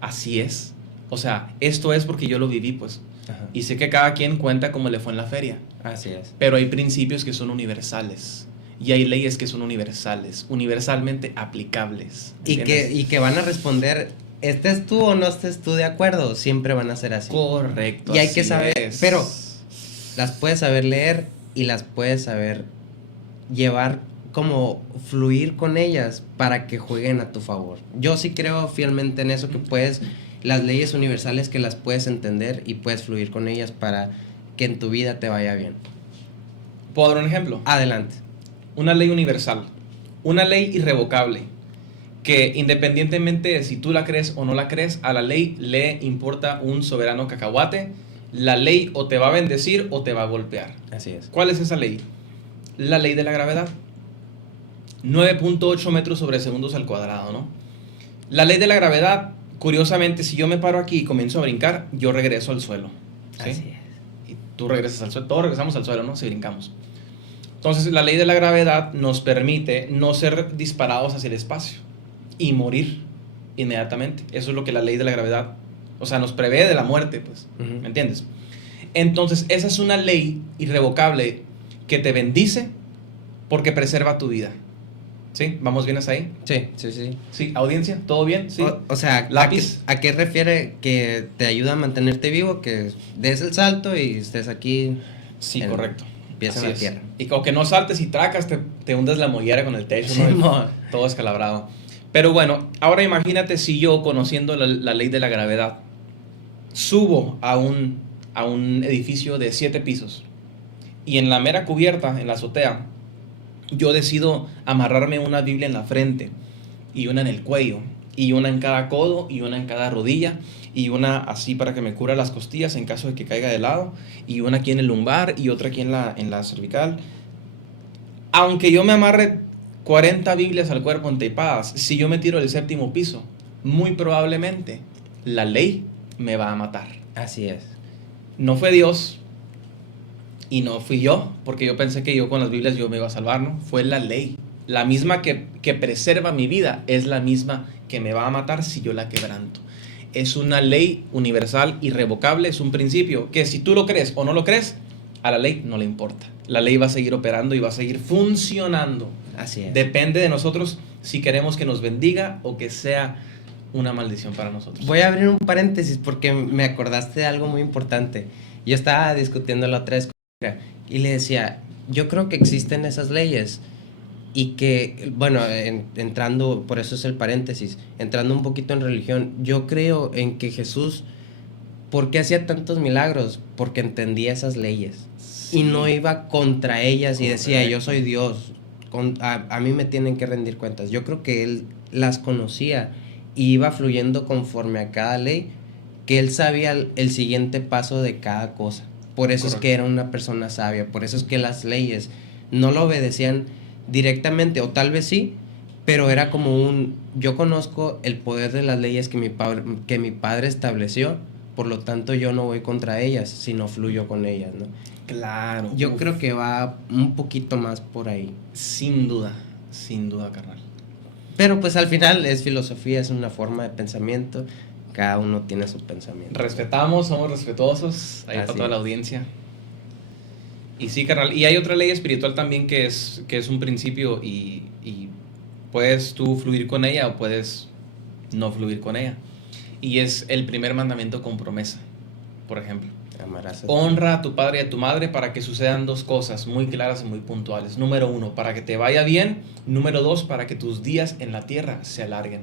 Así es. O sea, esto es porque yo lo viví, pues. Ajá. Y sé que cada quien cuenta cómo le fue en la feria. Así es. Pero hay principios que son universales. Y hay leyes que son universales, universalmente aplicables. Y que van a responder, estés tú o no estés tú de acuerdo, siempre van a ser así. Correcto. Y hay que saber, pero las puedes saber leer y las puedes saber llevar, como fluir con ellas para que jueguen a tu favor. Yo sí creo fielmente en eso, que puedes, las leyes universales que las puedes entender y puedes fluir con ellas para que en tu vida te vaya bien. ¿Puedo dar un ejemplo? Adelante. Una ley universal, una ley irrevocable, que independientemente de si tú la crees o no la crees, a la ley le importa un soberano cacahuate. La ley o te va a bendecir o te va a golpear. Así es. ¿Cuál es esa ley? La ley de la gravedad. 9.8 metros sobre segundos al cuadrado, ¿no? La ley de la gravedad, curiosamente, si yo me paro aquí y comienzo a brincar, yo regreso al suelo. ¿Sí? Así es. Y tú regresas al suelo, todos regresamos al suelo, ¿no? Si brincamos. Entonces, la ley de la gravedad nos permite no ser disparados hacia el espacio y morir inmediatamente. Eso es lo que la ley de la gravedad, o sea, nos prevé de la muerte, pues. Uh-huh. ¿Me entiendes? Entonces, esa es una ley irrevocable que te bendice porque preserva tu vida. ¿Sí? ¿Vamos bien hasta ahí? Sí, sí, sí. Sí, audiencia, ¿todo bien? Sí. O sea, lápiz. ¿a qué refiere que te ayuda a mantenerte vivo? Que des el salto y estés aquí. Sí, correcto. Pies en la tierra. Y como que no saltes y tracas, te hundes la mollera con el techo, Sí, ¿no? Todo escalabrado. Pero bueno, ahora imagínate si yo, conociendo la ley de la gravedad, subo a un edificio de 7 pisos y en la mera cubierta, en la azotea, yo decido amarrarme una Biblia en la frente y una en el cuello y una en cada codo y una en cada rodilla y una así para que me cubra las costillas en caso de que caiga de lado y una aquí en el lumbar y otra aquí en la cervical. Aunque yo me amarre 40 Biblias al cuerpo enteipadas, si yo me tiro del 7º piso, muy probablemente la ley me va a matar. Así es. No fue Dios y no fui yo, porque yo pensé que yo con las Biblias yo me iba a salvar, ¿no? Fue la ley. La misma que preserva mi vida es la misma que me va a matar si yo la quebranto. Es una ley universal, irrevocable, es un principio que si tú lo crees o no lo crees, a la ley no le importa. La ley va a seguir operando y va a seguir funcionando. Así es. Depende de nosotros si queremos que nos bendiga o que sea una maldición para nosotros. Voy a abrir un paréntesis porque me acordaste de algo muy importante. Yo estaba discutiendo la otra vez con ella y le decía, yo creo que existen esas leyes Y que, bueno, entrando, por eso es el paréntesis, entrando un poquito en religión, yo creo en que Jesús, ¿por qué hacía tantos milagros? Porque entendía esas leyes. Sí. Y no iba contra ellas y decía, yo Correcto. soy Dios, a mí me tienen que rendir cuentas. Yo creo que él las conocía y iba fluyendo conforme a cada ley, que él sabía el siguiente paso de cada cosa. Por eso es que Correcto. era una persona sabia, por eso es que las leyes no lo obedecían directamente, o tal vez sí, pero era como yo conozco el poder de las leyes que mi padre estableció, por lo tanto yo no voy contra ellas, sino fluyo con ellas, ¿no? Claro. Yo Uf. creo que va un poquito más por ahí. Sin duda, carnal. Pero pues al final es filosofía, es una forma de pensamiento, cada uno tiene su pensamiento. Respetamos, somos respetuosos, ahí para Así toda la es. audiencia. Y sí, carnal, y hay otra ley espiritual también que es un principio y puedes tú fluir con ella o puedes no fluir con ella. Y es el primer mandamiento con promesa, por ejemplo. Amarás a Honra a tu padre y a tu madre para que sucedan dos cosas muy claras y muy puntuales. Número 1, para que te vaya bien. Número 2, para que tus días en la tierra se alarguen.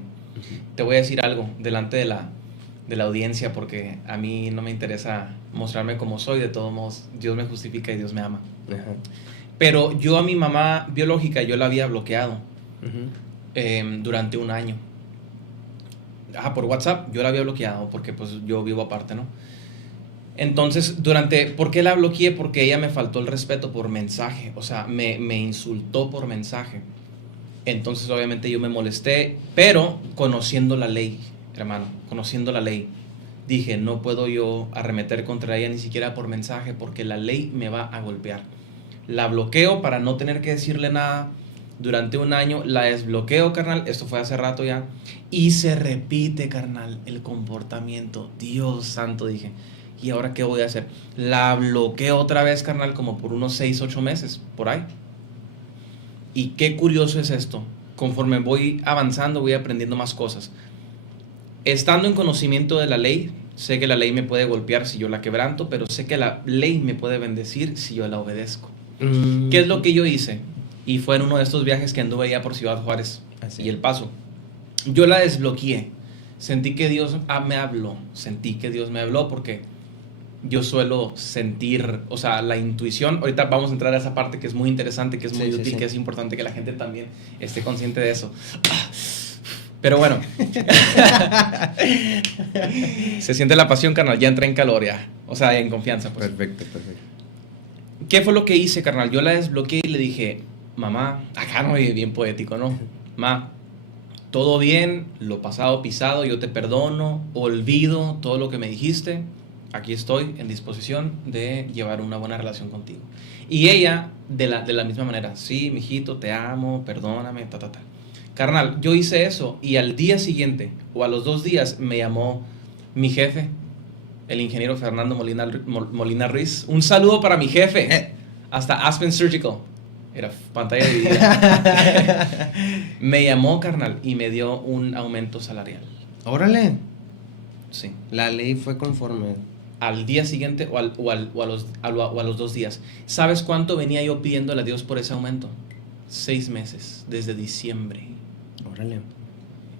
Te voy a decir algo delante de la audiencia porque a mí no me interesa mostrarme como soy. De todos modos, Dios me justifica y Dios me ama. Ajá. Pero yo a mi mamá biológica yo la había bloqueado Ujú. durante un año. Por WhatsApp yo la había bloqueado porque pues yo vivo aparte, ¿no? Entonces, ¿por qué la bloqueé? Porque ella me faltó el respeto por mensaje, o sea, me insultó por mensaje. Entonces, obviamente yo me molesté, pero conociendo la ley, hermano, conociendo la ley, dije, no puedo yo arremeter contra ella ni siquiera por mensaje porque la ley me va a golpear. La bloqueo para no tener que decirle nada. Durante un año la desbloqueo, carnal. Esto fue hace rato ya. Y se repite, carnal, el comportamiento. Dios santo, dije. ¿Y ahora qué voy a hacer? La bloqueo otra vez, carnal, como por unos 6, 8 meses, por ahí. Y qué curioso es esto. Conforme voy avanzando, voy aprendiendo más cosas. Estando en conocimiento de la ley, sé que la ley me puede golpear si yo la quebranto, pero sé que la ley me puede bendecir si yo la obedezco. ¿Qué es lo que yo hice? Y fue en uno de estos viajes que anduve allá por Ciudad Juárez y El Paso. Yo la desbloqueé. Sentí que Dios me habló. Sentí que Dios me habló porque yo suelo sentir, o sea, la intuición. Ahorita vamos a entrar a esa parte que es muy interesante, que es muy útil, que es importante que la gente también esté consciente de eso. Pero bueno. Se siente la pasión, carnal. Ya entré en calor ya. O sea, en confianza. Pues. Perfecto. ¿Qué fue lo que hice, carnal? Yo la desbloqueé y le dije, mamá, acá no es bien poético, ¿no? Ma, todo bien, lo pasado pisado, yo te perdono, olvido todo lo que me dijiste, aquí estoy en disposición de llevar una buena relación contigo. Y ella, de la misma manera, sí, mijito, te amo, perdóname, ta. Carnal, yo hice eso y al día siguiente, o a los 2 días, me llamó mi jefe, el ingeniero Fernando Molina Ruiz. Un saludo para mi jefe, hasta Aspen Surgical. Era pantalla dividida. Me llamó, carnal, y me dio un aumento salarial. Órale. Sí. La ley fue conforme. Al día siguiente o a los 2 días. ¿Sabes cuánto venía yo pidiéndole a Dios por ese aumento? 6 meses, desde diciembre. Órale.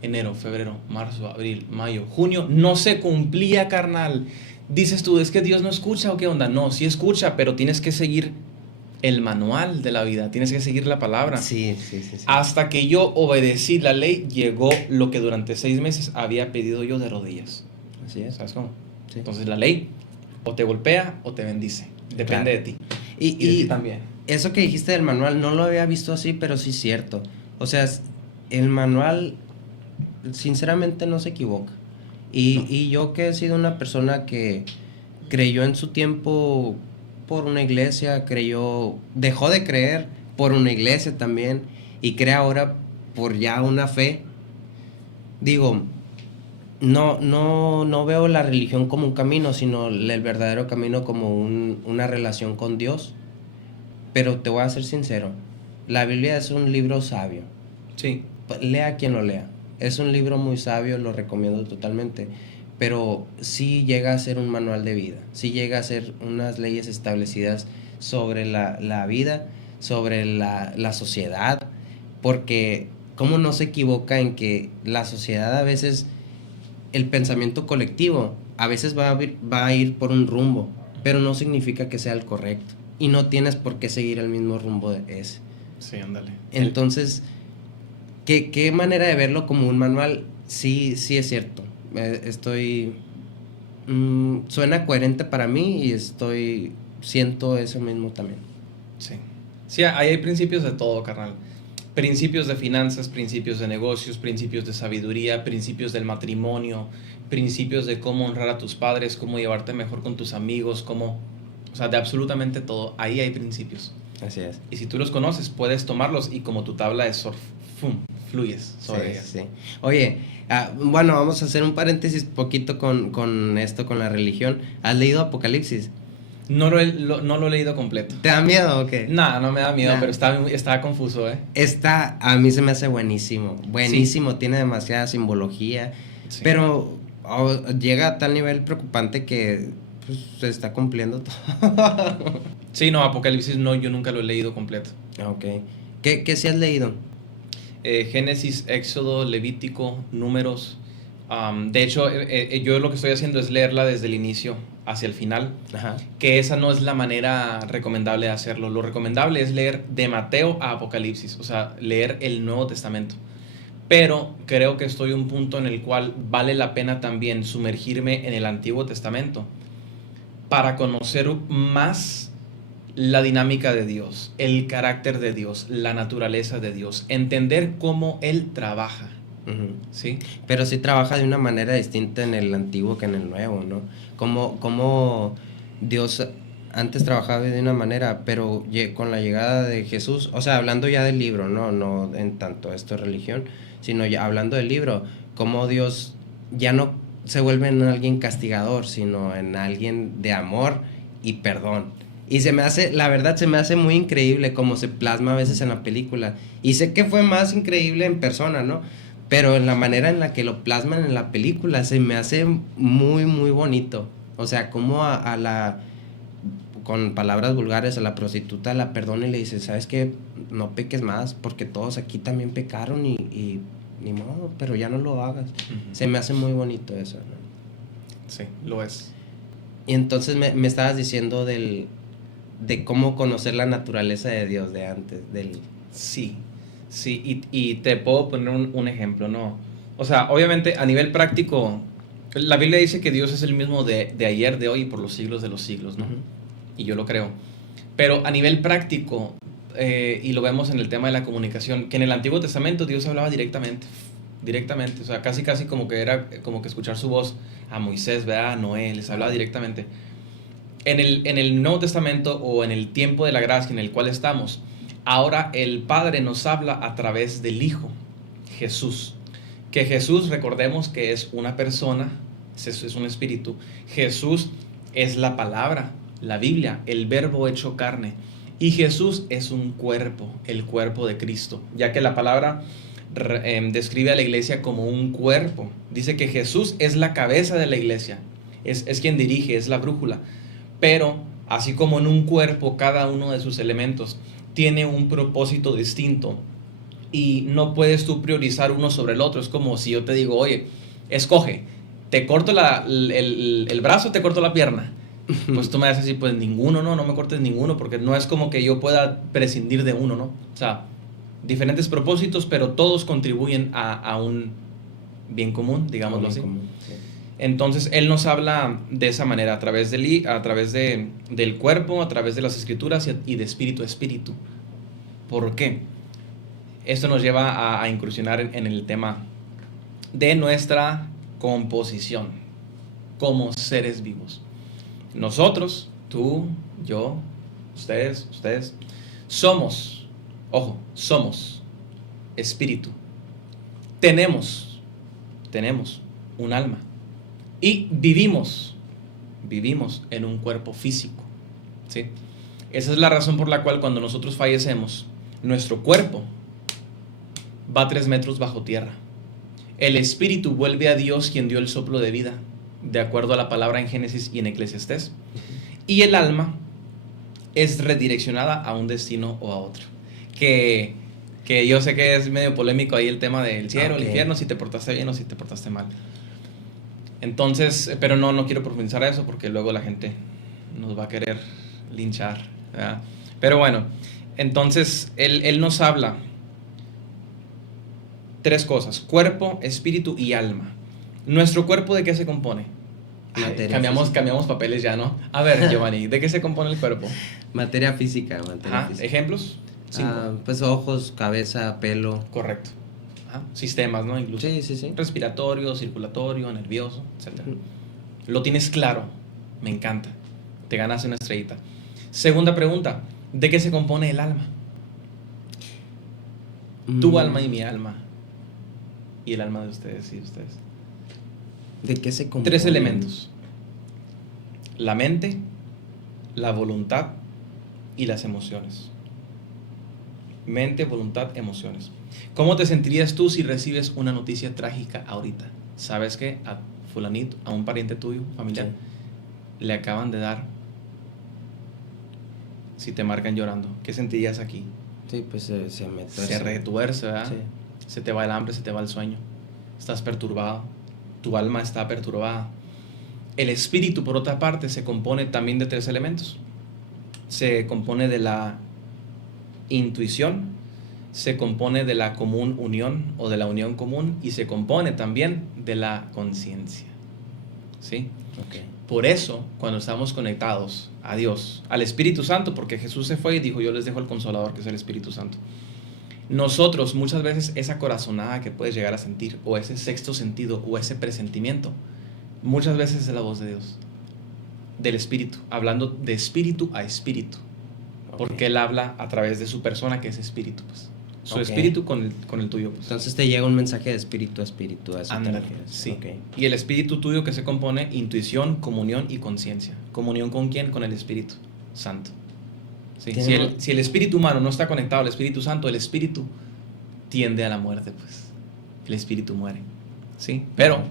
Enero, febrero, marzo, abril, mayo, junio. No se cumplía, carnal. Dices tú, ¿es que Dios no escucha o qué onda? No, sí escucha, pero tienes que seguir el manual de la vida, tienes que seguir la palabra. Sí. Hasta que yo obedecí la ley, llegó lo que durante 6 meses había pedido yo de rodillas. Así es. ¿Sabes cómo? Sí. Entonces la ley o te golpea o te bendice. Depende de ti. Y de ti también. Eso que dijiste del manual, no lo había visto así, pero sí es cierto. O sea, el manual sinceramente no se equivoca. Y yo que he sido una persona que creyó en su tiempo por una iglesia, dejó de creer por una iglesia también, y cree ahora por ya una fe. Digo, no veo la religión como un camino, sino el verdadero camino como una relación con Dios. Pero te voy a ser sincero, la Biblia es un libro sabio. Sí. Lea quien lo lea. Es un libro muy sabio, lo recomiendo totalmente. Pero sí llega a ser un manual de vida. Sí llega a ser unas leyes establecidas sobre la vida, sobre la sociedad. porque cómo no se equivoca en que la sociedad a veces, el pensamiento colectivo, a veces va a ir por un rumbo, pero no significa que sea el correcto. Y no tienes por qué seguir el mismo rumbo de ese. Sí, ándale. Entonces, ¿qué manera de verlo como un manual? Sí, sí es cierto. Suena coherente para mí y siento eso mismo también. Sí. Sí, ahí hay principios de todo, carnal. Principios de finanzas, principios de negocios, principios de sabiduría, principios del matrimonio, principios de cómo honrar a tus padres, cómo llevarte mejor con tus amigos, o sea, de absolutamente todo. Ahí hay principios. Así es. Y si tú los conoces, puedes tomarlos y como tu tabla de surf, ¡fum!, fluyes sobre ellas. Sí. Oye, bueno, vamos a hacer un paréntesis poquito con esto, con la religión. ¿Has leído Apocalipsis? No lo he leído completo. ¿Te da miedo o qué? Nada, no me da miedo, pero está confuso, ¿eh? A mí se me hace buenísimo. Buenísimo, sí. Tiene demasiada simbología. Sí. Pero llega a tal nivel preocupante que pues, se está cumpliendo todo. Sí, no, Apocalipsis no, yo nunca lo he leído completo. Ok. ¿Qué sí has leído? Génesis, Éxodo, Levítico, Números. De hecho, yo lo que estoy haciendo es leerla desde el inicio hacia el final. Ajá. Que esa no es la manera recomendable de hacerlo. Lo recomendable es leer de Mateo a Apocalipsis, o sea, leer el Nuevo Testamento. Pero creo que estoy en un punto en el cual vale la pena también sumergirme en el Antiguo Testamento para conocer más la dinámica de Dios, el carácter de Dios, la naturaleza de Dios, entender cómo Él trabaja. Uh-huh. ¿Sí? Pero sí trabaja de una manera distinta en el Antiguo que en el Nuevo, ¿no? Como Dios antes trabajaba de una manera, pero con la llegada de Jesús, o sea, hablando ya del libro, no en tanto esto es religión, sino ya hablando del libro, como Dios ya no se vuelve en alguien castigador, sino en alguien de amor y perdón. Y la verdad se me hace muy increíble cómo se plasma a veces en la película. Y sé que fue más increíble en persona, ¿no? Pero en la manera en la que lo plasman en la película se me hace muy, muy bonito. O sea, como con palabras vulgares, a la prostituta la perdona y le dice, ¿sabes qué? No peques más, porque todos aquí también pecaron y ni modo, pero ya no lo hagas. Uh-huh. Se me hace muy bonito eso, ¿no? Sí, lo es. Y entonces me estabas diciendo de cómo conocer la naturaleza de Dios de antes. Sí, y te puedo poner un ejemplo, ¿no? O sea, obviamente a nivel práctico, la Biblia dice que Dios es el mismo de ayer, de hoy y por los siglos de los siglos, ¿no? Uh-huh. Y yo lo creo. Pero a nivel práctico, y lo vemos en el tema de la comunicación, que en el Antiguo Testamento Dios hablaba directamente, o sea, casi como que era como que escuchar su voz a Moisés, ¿verdad? A Noé, les hablaba directamente. En el Nuevo Testamento o en el tiempo de la gracia en el cual estamos, ahora el Padre nos habla a través del Hijo, Jesús. Que Jesús, recordemos que es una persona, es un espíritu. Jesús es la palabra, la Biblia, el verbo hecho carne. Y Jesús es un cuerpo, el cuerpo de Cristo, ya que la palabra describe a la iglesia como un cuerpo. Dice que Jesús es la cabeza de la iglesia, es quien dirige, es la brújula. Pero así como en un cuerpo cada uno de sus elementos tiene un propósito distinto y no puedes tú priorizar uno sobre el otro. Es como si yo te digo, oye, escoge, te corto el brazo, te corto la pierna. Pues tú me das así, pues ninguno, no me cortes ninguno, porque no es como que yo pueda prescindir de uno, ¿no? O sea, diferentes propósitos, pero todos contribuyen a un bien común, digámoslo así. Común, sí. Entonces, Él nos habla de esa manera, a través del cuerpo, a través de las escrituras y de espíritu a espíritu. ¿Por qué? Esto nos lleva a incursionar en el tema de nuestra composición como seres vivos. Nosotros, tú, yo, ustedes, somos espíritu. Tenemos un alma. Y vivimos en un cuerpo físico, ¿sí? Esa es la razón por la cual cuando nosotros fallecemos, nuestro cuerpo va 3 metros bajo tierra. El espíritu vuelve a Dios, quien dio el soplo de vida, de acuerdo a la palabra en Génesis y en Eclesiastés. Y el alma es redireccionada a un destino o a otro. Que Que yo sé que es medio polémico ahí el tema del cielo, el Ok. infierno, si te portaste bien o si te portaste mal. Entonces, pero no quiero profundizar a eso porque luego la gente nos va a querer linchar, ¿verdad? Pero bueno, entonces él nos habla tres cosas: cuerpo, espíritu y alma. ¿Nuestro cuerpo de qué se compone? Ay, Materia cambiamos física. papeles ya, ¿no? A ver, Giovanni, ¿de qué se compone el cuerpo? Materia física, materia Ajá, física. ejemplos. 5. Pues ojos, cabeza, pelo. Correcto. Ajá. Sistemas, ¿no? Incluso. Sí, sí, sí. Respiratorio, circulatorio, nervioso, etc. Ujú. Lo tienes claro. Me encanta. Te ganas una estrellita. Segunda pregunta. ¿De qué se compone el alma? Tu alma y mi alma. Y el alma de ustedes y ustedes. ¿De qué se compone? 3 elementos. La mente, la voluntad y las emociones. Mente, voluntad, emociones. ¿Cómo te sentirías tú si recibes una noticia trágica ahorita? ¿Sabes que a fulanito, a un pariente tuyo, familiar, le acaban de dar? Si te marcan llorando, ¿qué sentirías aquí? Sí, pues se me tuerce. Se retuerce, ¿verdad? Sí. Se te va el hambre, se te va el sueño. Estás perturbado. Tu alma está perturbada. El espíritu, por otra parte, se compone también de 3 elementos. Se compone de la intuición, se compone de la común unión o de la unión común y se compone también de la conciencia. ¿Sí? Ok. Por eso, cuando estamos conectados a Dios, al Espíritu Santo, porque Jesús se fue y dijo: yo les dejo el Consolador, que es el Espíritu Santo. Nosotros muchas veces esa corazonada que puedes llegar a sentir, o ese sexto sentido, o ese presentimiento, muchas veces es la voz de Dios, del Espíritu, hablando de espíritu a espíritu, porque Él habla a través de su persona, que es espíritu, pues. Su Ok. espíritu con el tuyo, pues. Entonces te llega un mensaje de espíritu a espíritu. A eso te Ándale, refieres. sí. Ok. Y el espíritu tuyo, que se compone intuición, comunión y conciencia. ¿Comunión con quién? Con el Espíritu Santo. Sí. Tiene- Si el espíritu humano no está conectado al Espíritu Santo, el espíritu tiende a la muerte, pues. El espíritu muere. ¿Sí? Pero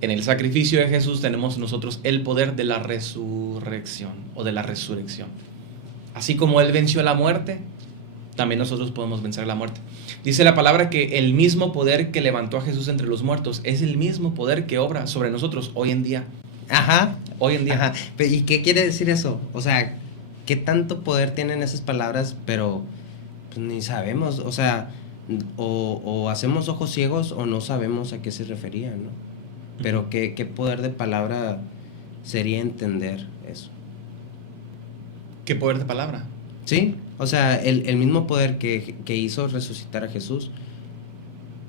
en el sacrificio de Jesús tenemos nosotros el poder de la resurrección o de la resurrección. Así como Él venció la muerte, también nosotros podemos vencer la muerte. Dice la palabra que el mismo poder que levantó a Jesús entre los muertos es el mismo poder que obra sobre nosotros hoy en día. Ajá. Hoy en día. Ajá. ¿Y qué quiere decir eso? O sea, ¿qué tanto poder tienen esas palabras? Pero pues, ni sabemos. O sea, o hacemos ojos ciegos o no sabemos a qué se refería, ¿no? Pero Ujú. ¿qué poder de palabra sería entender eso? ¿Qué poder de palabra? Sí, o sea, el mismo poder que hizo resucitar a Jesús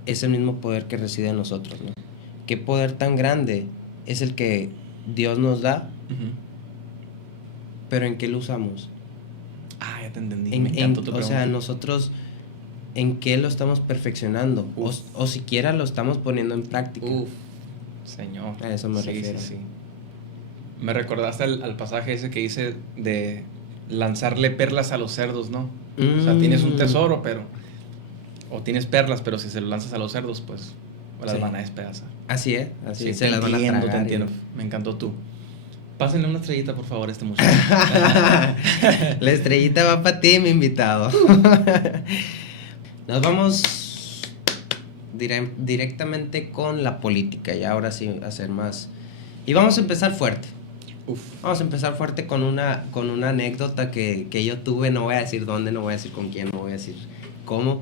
es el mismo poder que reside en nosotros, ¿no? ¿Qué poder tan grande es el que Dios nos da, Ujú. pero en qué lo usamos? Ah, ya te entendí. Me encantó tu O pregunta. sea, nosotros, ¿en qué lo estamos perfeccionando? Uf. O siquiera lo estamos poniendo en práctica. Uf, Señor. A eso me Sí, refiero. sí, sí. Me recordaste al pasaje ese que hice de lanzarle perlas a los cerdos, ¿no? O sea, tienes un tesoro, pero... O tienes perlas, pero si se lo lanzas a los cerdos, pues las Sí. van a despedazar. Así es, así Sí, es, te se las van a entiendo, tragar. te entiendo. Me encantó tú. Pásenle una estrellita, por favor, a este muchacho. La estrellita va para ti, mi invitado. Nos vamos directamente con la política y ahora sí hacer más. Y vamos a empezar fuerte. Uf. Vamos a empezar fuerte con una anécdota que yo tuve. No voy a decir dónde, no voy a decir con quién, no voy a decir cómo.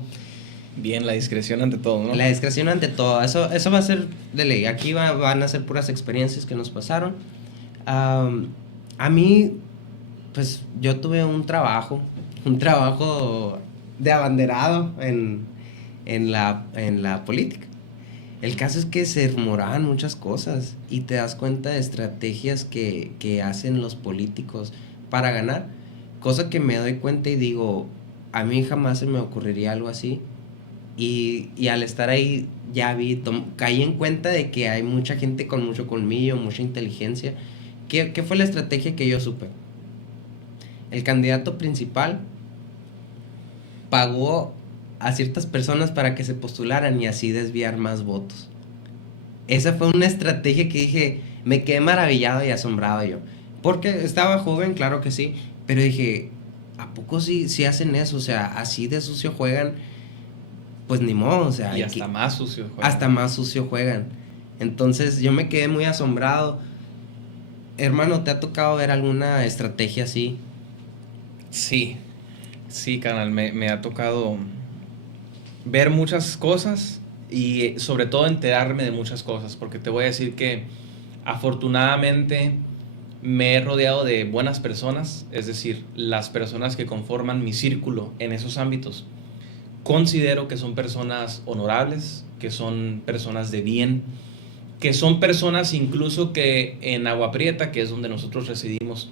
Bien, la discreción ante todo, ¿no? La discreción ante todo, eso va a ser de ley. Aquí van a ser puras experiencias que nos pasaron. A mí, pues yo tuve un trabajo de abanderado en la política. El caso es que se rumoraban muchas cosas y te das cuenta de estrategias que hacen los políticos para ganar, cosa que me doy cuenta y digo, a mí jamás se me ocurriría algo así. Y al estar ahí ya caí en cuenta de que hay mucha gente con mucho colmillo, mucha inteligencia. ¿Qué fue la estrategia que yo supe? El candidato principal pagó a ciertas personas para que se postularan y así desviar más votos. Esa fue una estrategia que dije, me quedé maravillado y asombrado yo. Porque estaba joven, claro que sí, pero dije, ¿a poco sí hacen eso? O sea, así de sucio juegan. pues ni modo, o sea... Y hasta más sucio juegan. Hasta más sucio juegan. Entonces yo me quedé muy asombrado. Hermano, ¿te ha tocado ver alguna estrategia así? Sí, sí, canal, me ha tocado ver muchas cosas y sobre todo enterarme de muchas cosas, porque te voy a decir que afortunadamente me he rodeado de buenas personas, es decir, las personas que conforman mi círculo en esos ámbitos. Considero que son personas honorables, que son personas de bien, que son personas incluso que en Agua Prieta, que es donde nosotros residimos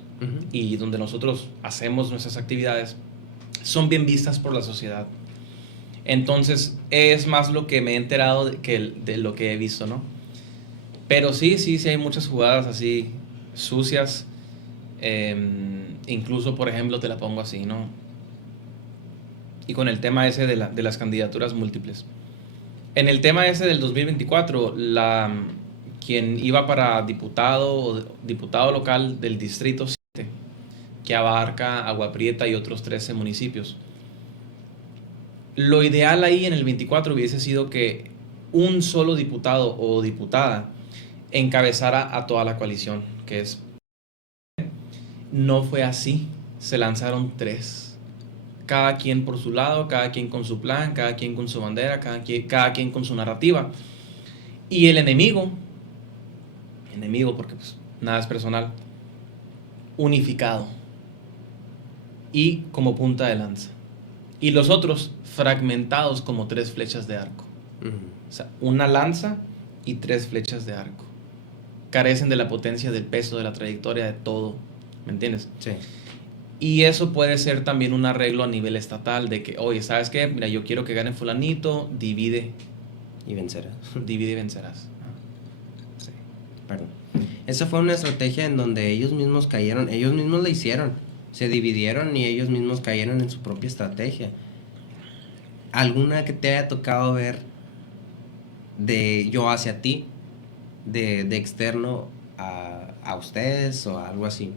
y donde nosotros hacemos nuestras actividades, son bien vistas por la sociedad. Entonces es más lo que me he enterado de lo que he visto, ¿no? Pero sí, sí, sí hay muchas jugadas así sucias. Incluso, por ejemplo, te la pongo así, ¿no? Y con el tema ese de las candidaturas múltiples. En el tema ese del 2024, quien iba para diputado local del Distrito 7, que abarca Agua Prieta y otros 13 municipios. Lo ideal ahí en el 24 hubiese sido que un solo diputado o diputada encabezara a toda la coalición, que es... No fue así, se lanzaron 3. Cada quien por su lado, cada quien con su plan, cada quien con su bandera, cada quien con su narrativa. Y el enemigo porque pues nada es personal, unificado y como punta de lanza. Y los otros fragmentados como 3 flechas de arco. O sea, una lanza y 3 flechas de arco. Carecen de la potencia, del peso, de la trayectoria, de todo. ¿Me entiendes? Sí. Y eso puede ser también un arreglo a nivel estatal de que, oye, ¿sabes qué? Mira, yo quiero que gane fulanito, divide. Y vencerás. Divide y vencerás. Sí, perdón. Esa fue una estrategia en donde ellos mismos cayeron, ellos mismos la hicieron. Se dividieron y ellos mismos cayeron en su propia estrategia. ¿Alguna que te haya tocado ver de yo hacia ti, de externo a ustedes o algo así?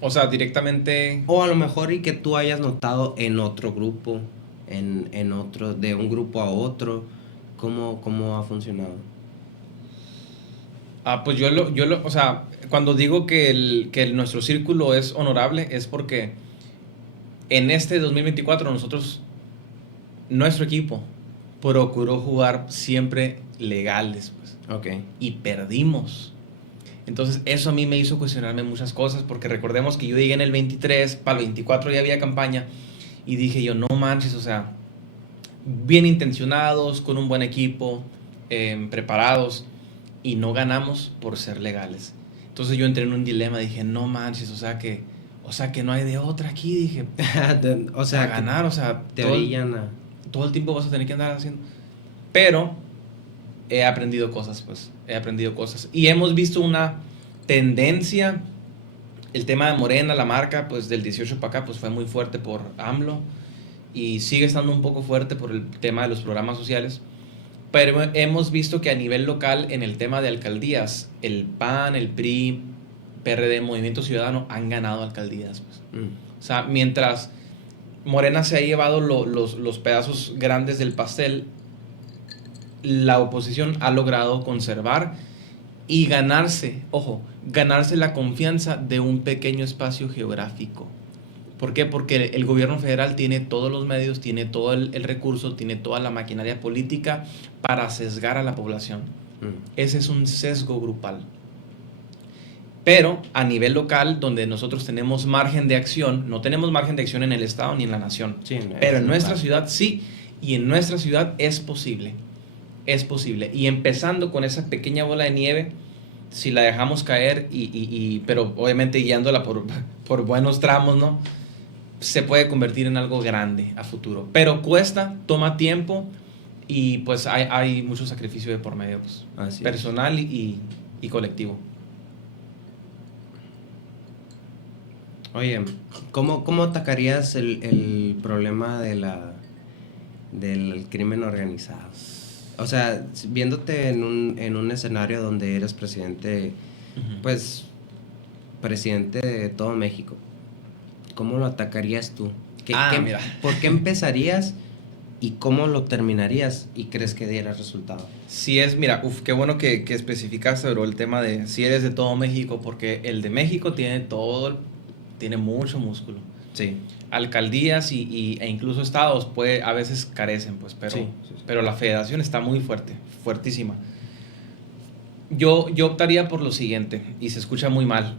O sea, directamente... O a lo mejor y que tú hayas notado en otro grupo, en otro, de un grupo a otro, ¿cómo ha funcionado? Pues o sea, cuando digo que nuestro círculo es honorable es porque en este 2024 nuestro equipo procuró jugar siempre legales, pues. Ok. Y perdimos. Entonces eso a mí me hizo cuestionarme muchas cosas, porque recordemos que yo llegué en el 23, para el 24 ya había campaña, y dije yo, no manches, o sea, bien intencionados, con un buen equipo, preparados, y no ganamos por ser legales. Entonces yo entré en un dilema, dije, no manches, o sea que no hay de otra aquí, dije, o sea, a ganar, o sea, te orillan a... todo el tiempo vas a tener que andar haciendo. Pero he aprendido cosas, pues, he aprendido cosas. Y hemos visto una tendencia, el tema de Morena, la marca, pues del 18 para acá, pues fue muy fuerte por AMLO y sigue estando un poco fuerte por el tema de los programas sociales. Pero hemos visto que a nivel local, en el tema de alcaldías, el PAN, el PRI, PRD, Movimiento Ciudadano han ganado alcaldías, pues. O sea, mientras Morena se ha llevado los pedazos grandes del pastel, la oposición ha logrado conservar y ganarse, ojo, ganarse la confianza de un pequeño espacio geográfico. ¿Por qué? Porque el gobierno federal tiene todos los medios, tiene todo el recurso, tiene toda la maquinaria política para sesgar a la población. Ese es un sesgo grupal. Pero a nivel local, donde nosotros tenemos margen de acción, no tenemos margen de acción en el Estado ni en la nación, Sí, pero en nuestra ciudad sí, y en nuestra ciudad es posible. Es posible. Y empezando con esa pequeña bola de nieve, si la dejamos caer, pero obviamente guiándola por buenos tramos, ¿no? Se puede convertir en algo grande a futuro. Pero cuesta, toma tiempo y pues hay mucho sacrificio de por medio, pues, personal y colectivo. Oye, ¿cómo atacarías el problema del crimen organizado? O sea, viéndote en un escenario donde eres presidente, pues, presidente de todo México, ¿cómo lo atacarías tú? Mira. ¿Por qué empezarías ¿Y cómo lo terminarías y crees que diera resultado? Si es, mira, qué bueno que especificaste, bro, el tema de si eres de todo México, porque el de México tiene mucho músculo. Sí. Alcaldías e incluso estados a veces carecen, pues, Sí. pero la federación está muy fuerte, fuertísima. Yo optaría por lo siguiente, y se escucha muy mal.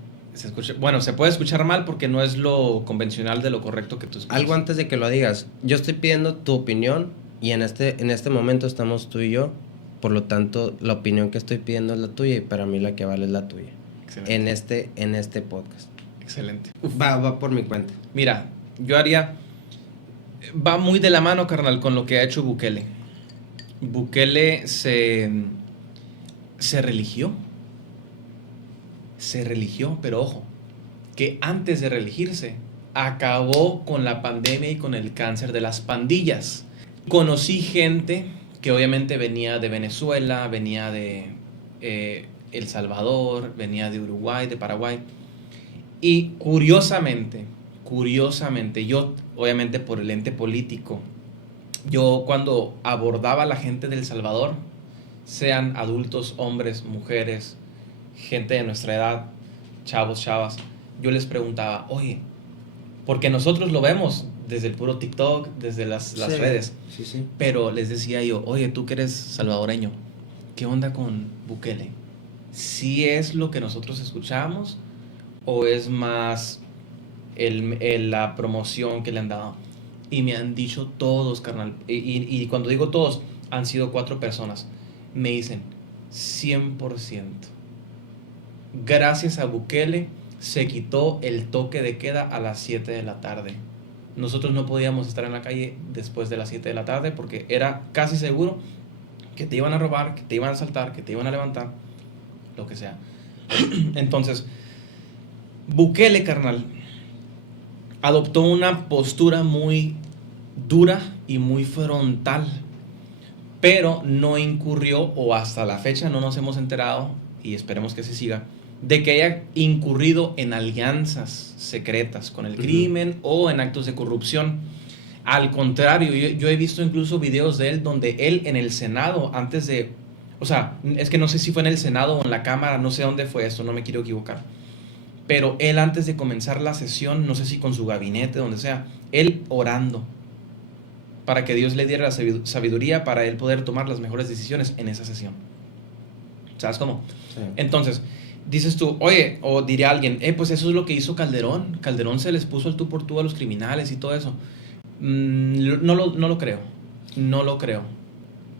Bueno, se puede escuchar mal porque no es lo convencional de lo correcto que tú escuchas. Algo antes de que lo digas, yo estoy pidiendo tu opinión y en este momento estamos tú y yo, por lo tanto la opinión que estoy pidiendo es la tuya y para mí la que vale es la tuya. Excelente. En este podcast. Excelente. Va por mi cuenta. Mira, va muy de la mano, carnal, con lo que ha hecho Bukele. Bukele se religió. Se religió, pero ojo, que antes de reelegirse, acabó con la pandemia y con el cáncer de las pandillas. Conocí gente que obviamente venía de Venezuela, venía de El Salvador, venía de Uruguay, de Paraguay. Y curiosamente, yo, obviamente por el ente político, yo cuando abordaba a la gente de El Salvador, sean adultos, hombres, mujeres, gente de nuestra edad, chavos, chavas, yo les preguntaba, oye, porque nosotros lo vemos desde el puro TikTok, desde las redes, Sí. pero les decía yo, oye, tú que eres salvadoreño, ¿qué onda con Bukele? ¿Sí es lo que nosotros escuchamos o es más la promoción que le han dado? Y me han dicho todos, carnal, y cuando digo todos, han sido 4 personas, me dicen 100%. Gracias a Bukele se quitó el toque de queda a las 7 de la tarde. Nosotros no podíamos estar en la calle después de las 7 de la tarde porque era casi seguro que te iban a robar, que te iban a asaltar, que te iban a levantar, lo que sea. Entonces, Bukele, carnal, adoptó una postura muy dura y muy frontal, pero no incurrió, o hasta la fecha no nos hemos enterado, y esperemos que se siga, de que haya incurrido en alianzas secretas con el crimen o en actos de corrupción. Al contrario, yo he visto incluso videos de él donde él en el Senado, antes de... O sea, es que no sé si fue en el Senado o en la Cámara, no sé dónde fue esto, no me quiero equivocar. Pero él antes de comenzar la sesión, no sé si con su gabinete, donde sea, él orando para que Dios le diera la sabiduría para él poder tomar las mejores decisiones en esa sesión. ¿Sabes cómo? Sí. Entonces, dices tú, oye, o diría alguien, pues eso es lo que hizo Calderón. Calderón se les puso al tú por tú a los criminales y todo eso. No lo creo. No lo creo.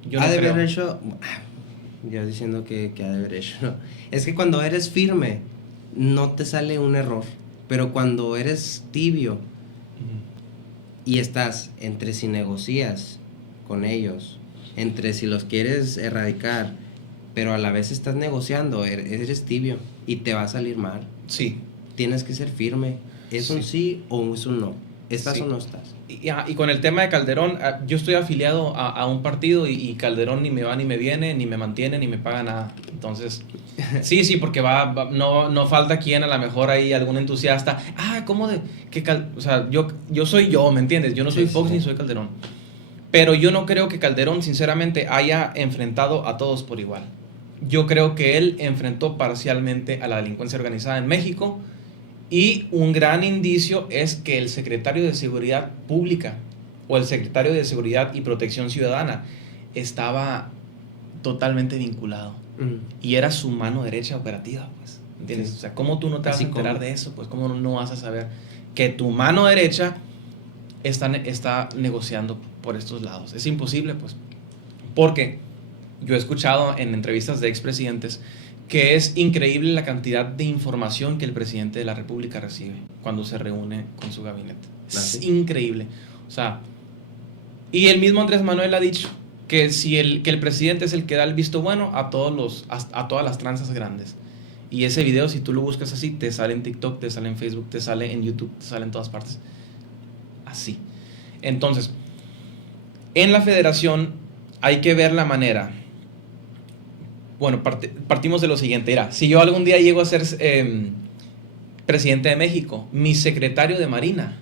Yo no ha de creo. haber hecho... Yo diciendo que ha de haber hecho... No. Es que cuando eres firme, no te sale un error. Pero cuando eres tibio y estás entre si negocias con ellos, entre si los quieres erradicar, pero a la vez estás negociando, eres tibio y te va a salir mal. Sí. Tienes que ser firme. ¿Es un sí o es un no? ¿Estás o no estás? Y con el tema de Calderón, yo estoy afiliado a un partido y Calderón ni me va ni me viene, ni me mantiene, ni me paga nada. Entonces, sí, porque no falta quien a lo mejor hay algún entusiasta. ¿Cómo de...? O sea, yo soy yo, ¿me entiendes? Yo no soy Fox ni soy Calderón. Pero yo no creo que Calderón, sinceramente, haya enfrentado a todos por igual. Yo creo que él enfrentó parcialmente a la delincuencia organizada en México. Y un gran indicio es que el secretario de Seguridad Pública o el secretario de Seguridad y Protección Ciudadana estaba totalmente vinculado. Y era su mano derecha operativa, pues. ¿Entiendes? Sí. O sea, ¿cómo tú no te vas a enterar de eso? Pues, ¿cómo no vas a saber que tu mano derecha está negociando por estos lados? Es imposible, pues. Porque yo he escuchado en entrevistas de expresidentes que es increíble la cantidad de información que el presidente de la República recibe cuando se reúne con su gabinete. Es increíble. O sea, y el mismo Andrés Manuel ha dicho que que el presidente es el que da el visto bueno a todas las tranzas grandes. Y ese video, si tú lo buscas así, te sale en TikTok, te sale en Facebook, te sale en YouTube, te sale en todas partes. Así. Entonces, en la federación hay que ver la manera. Bueno, partimos de lo siguiente. Mira, si yo algún día llego a ser presidente de México, mi secretario de Marina,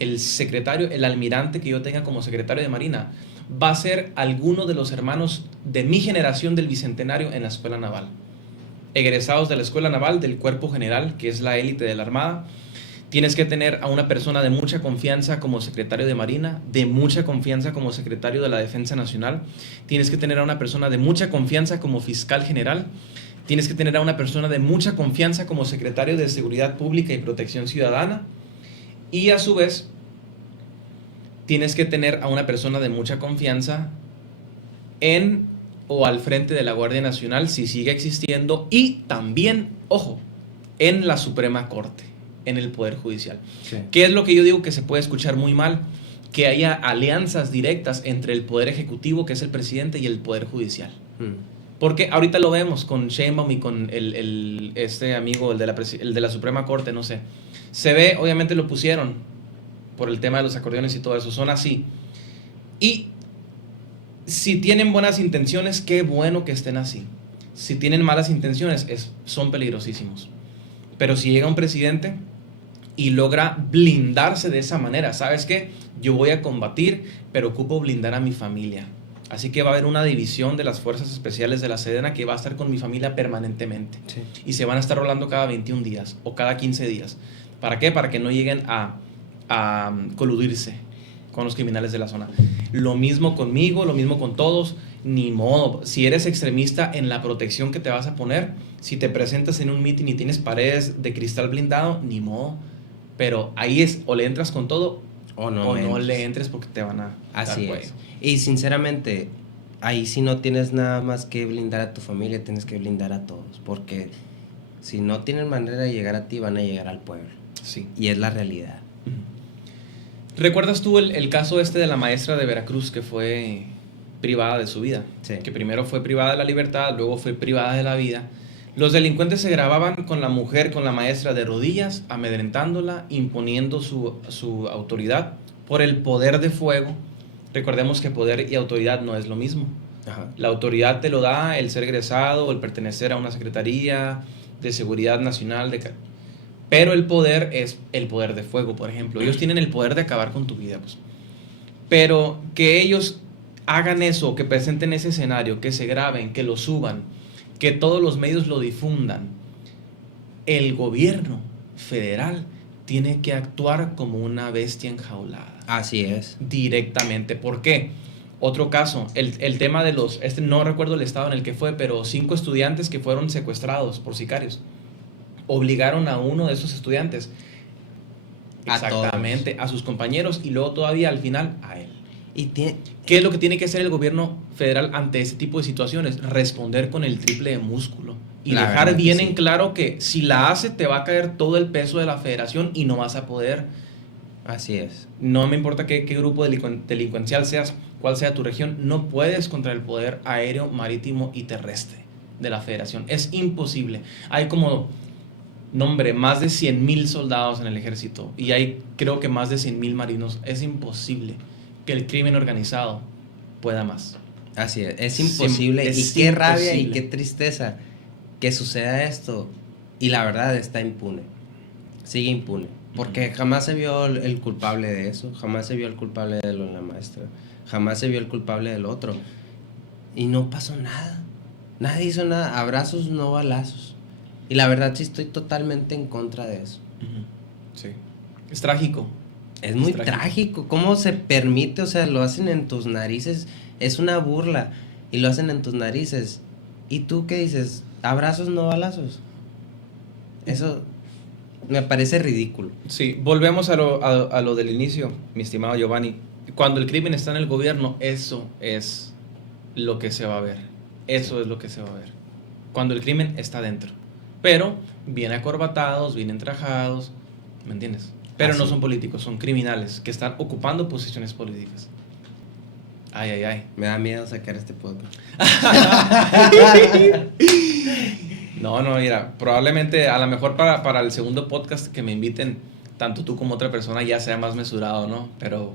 el almirante que yo tenga como secretario de Marina, va a ser alguno de los hermanos de mi generación del Bicentenario en la Escuela Naval. Egresados de la Escuela Naval, del Cuerpo General, que es la élite de la Armada. Tienes que tener a una persona de mucha confianza como secretario de Marina, de mucha confianza como secretario de la Defensa Nacional. Tienes que tener a una persona de mucha confianza como fiscal general. Tienes que tener a una persona de mucha confianza como secretario de Seguridad Pública y Protección Ciudadana. Y a su vez, tienes que tener a una persona de mucha confianza en o al frente de la Guardia Nacional, si sigue existiendo, y también, ojo, en la Suprema Corte, en el Poder Judicial. Sí. ¿Qué es lo que yo digo que se puede escuchar muy mal? Que haya alianzas directas entre el Poder Ejecutivo, que es el presidente, y el Poder Judicial. Porque ahorita lo vemos con Sheinbaum y con este amigo, el de la Suprema Corte, no sé. Se ve, obviamente lo pusieron por el tema de los acordeones y todo eso, son así. Y si tienen buenas intenciones, qué bueno que estén así. Si tienen malas intenciones, son peligrosísimos. Pero si llega un presidente y logra blindarse de esa manera, ¿sabes qué? Yo voy a combatir, pero ocupo blindar a mi familia. Así que va a haber una división de las fuerzas especiales de la Sedena que va a estar con mi familia permanentemente. Sí. Y se van a estar rolando cada 21 días o cada 15 días. ¿Para qué? Para que no lleguen a coludirse con los criminales de la zona. Lo mismo conmigo, lo mismo con todos. Ni modo. Si eres extremista en la protección que te vas a poner, si te presentas en un meeting y tienes paredes de cristal blindado, ni modo. Pero ahí es, o le entras con todo o no le entres porque te van a Así dar es. cuello. Y sinceramente, ahí sí no tienes nada más que blindar a tu familia, tienes que blindar a todos, porque si no tienen manera de llegar a ti, van a llegar al pueblo. Sí. Y es la realidad. ¿Recuerdas tú el caso de la maestra de Veracruz que fue privada de su vida? Sí. Que primero fue privada de la libertad, luego fue privada de la vida. Los delincuentes se grababan con la mujer, con la maestra de rodillas, amedrentándola, imponiendo su autoridad por el poder de fuego. Recordemos que poder y autoridad no es lo mismo. Ajá. La autoridad te lo da el ser egresado, el pertenecer a una secretaría de seguridad nacional, pero el poder es el poder de fuego, por ejemplo. Ellos tienen el poder de acabar con tu vida, pues. Pero que ellos hagan eso, que presenten ese escenario, que se graben, que lo suban, que todos los medios lo difundan, el gobierno federal tiene que actuar como una bestia enjaulada. Así es. Directamente. ¿Por qué? Otro caso, el tema de no recuerdo el estado en el que fue, pero 5 estudiantes que fueron secuestrados por sicarios. Obligaron a uno de esos estudiantes, exactamente, a sus compañeros, y luego todavía al final a él. ¿Qué es lo que tiene que hacer el gobierno federal ante este tipo de situaciones? Responder con el triple de músculo y La dejar verdad bien que en sí. claro que si la hace te va a caer todo el peso de la federación y no vas a poder. Así es. No me importa qué grupo delincuencial seas, cuál sea tu región, no puedes contra el poder aéreo, marítimo y terrestre de la federación. Es imposible. Hay como, más de 100,000 soldados en el ejército y hay creo que más de 100,000 marinos. Es imposible que el crimen organizado pueda más. Así es imposible. Es y qué rabia y imposible. qué tristeza que suceda esto. Y la verdad está impune. Sigue impune. Porque jamás se vio el culpable de eso. Jamás se vio el culpable de la maestra. Jamás se vio el culpable del otro. Y no pasó nada. Nadie hizo nada. Abrazos, no balazos. Y la verdad sí estoy totalmente en contra de eso. Sí. Es trágico. Es muy trágico. ¿Cómo se permite? O sea, lo hacen en tus narices. Es una burla. Y lo hacen en tus narices. ¿Y tú qué dices? Abrazos, no balazos. Eso me parece ridículo. Sí, volvemos a lo del inicio, mi estimado Giovanni. Cuando el crimen está en el gobierno, eso es lo que se va a ver. Eso es lo que se va a ver. Cuando el crimen está dentro. Pero bien acorbatados, bien entrajados, ¿me entiendes? Pero no son políticos, son criminales que están ocupando posiciones políticas. Ay, ay, ay. Me da miedo sacar este podcast. No, mira, probablemente a lo mejor para el segundo podcast que me inviten, tanto tú como otra persona ya sea más mesurado, ¿no? Pero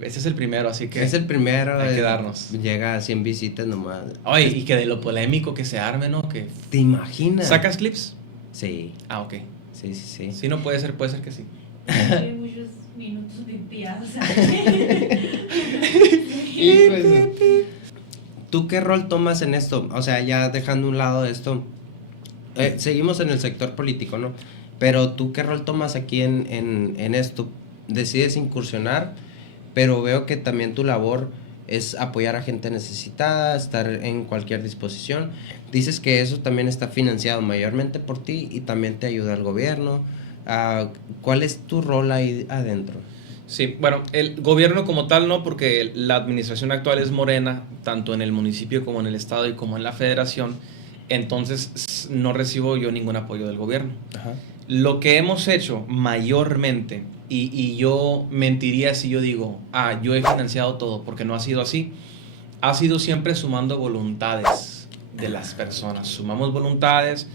ese es el primero, así que... Es el primero. Hay que darnos. Llega a 100 visitas nomás. Oye, y que de lo polémico que se arme, ¿no? Que... ¿Te imaginas? ¿Sacas clips? Sí. Ah, ok. Sí. Sí, no puede ser que sí. Hay muchos minutos limpiados. Hijo de ¿Tú qué rol tomas en esto? O sea, ya dejando a un lado esto, seguimos en el sector político, ¿no? Pero ¿tú qué rol tomas aquí en esto? Decides incursionar, pero veo que también tu labor es apoyar a gente necesitada, estar en cualquier disposición. Dices que eso también está financiado mayormente por ti y también te ayuda el gobierno. ¿Cuál es tu rol ahí adentro? Sí, bueno, el gobierno como tal no, porque la administración actual es morena, tanto en el municipio como en el estado y como en la federación, entonces no recibo yo ningún apoyo del gobierno. Ajá. Lo que hemos hecho mayormente, y yo mentiría si yo digo, yo he financiado todo, porque no ha sido así, ha sido siempre sumando voluntades de las personas. Sumamos voluntades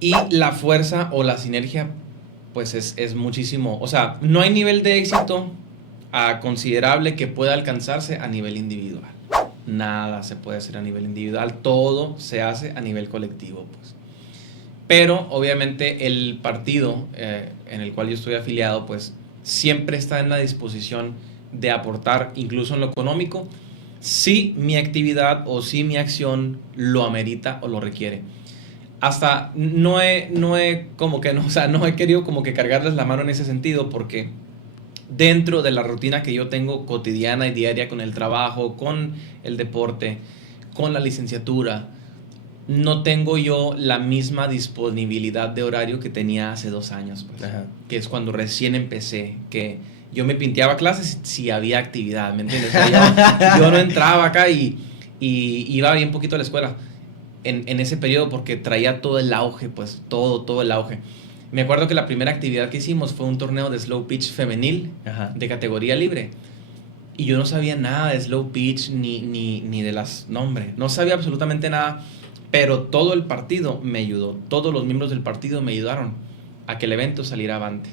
y la fuerza o la sinergia pues es muchísimo. O sea, no hay nivel de éxito considerable que pueda alcanzarse a nivel individual. Nada se puede hacer a nivel individual, todo se hace a nivel colectivo, pues. Pero obviamente el partido en el cual yo estoy afiliado, pues siempre está en la disposición de aportar, incluso en lo económico, si mi actividad o si mi acción lo amerita o lo requiere. Hasta no he como que no, o sea, no he querido como que cargarles la mano en ese sentido, porque dentro de la rutina que yo tengo cotidiana y diaria con el trabajo, con el deporte, con la licenciatura, no tengo yo la misma disponibilidad de horario que tenía hace 2 años, pues, que es cuando recién empecé, que yo me pinteaba clases si había actividad, ¿me entiendes? O sea, yo no entraba acá y iba bien poquito a la escuela en ese periodo porque traía todo el auge, pues todo el auge. Me acuerdo que la primera actividad que hicimos fue un torneo de slow pitch femenil, de categoría libre. Y yo no sabía nada de slow pitch ni de las nombres. No sabía absolutamente nada, pero todo el partido me ayudó. Todos los miembros del partido me ayudaron a que el evento saliera avante.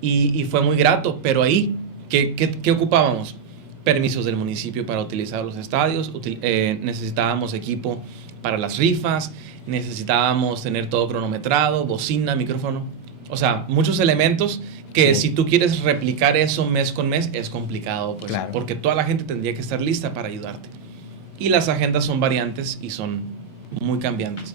Y fue muy grato, pero ahí, ¿qué ocupábamos? Permisos del municipio para utilizar los estadios, necesitábamos equipo para las rifas, necesitábamos tener todo cronometrado, bocina, micrófono. O sea, muchos elementos que si tú quieres replicar eso mes con mes es complicado, pues, claro, porque toda la gente tendría que estar lista para ayudarte. Y las agendas son variantes y son muy cambiantes.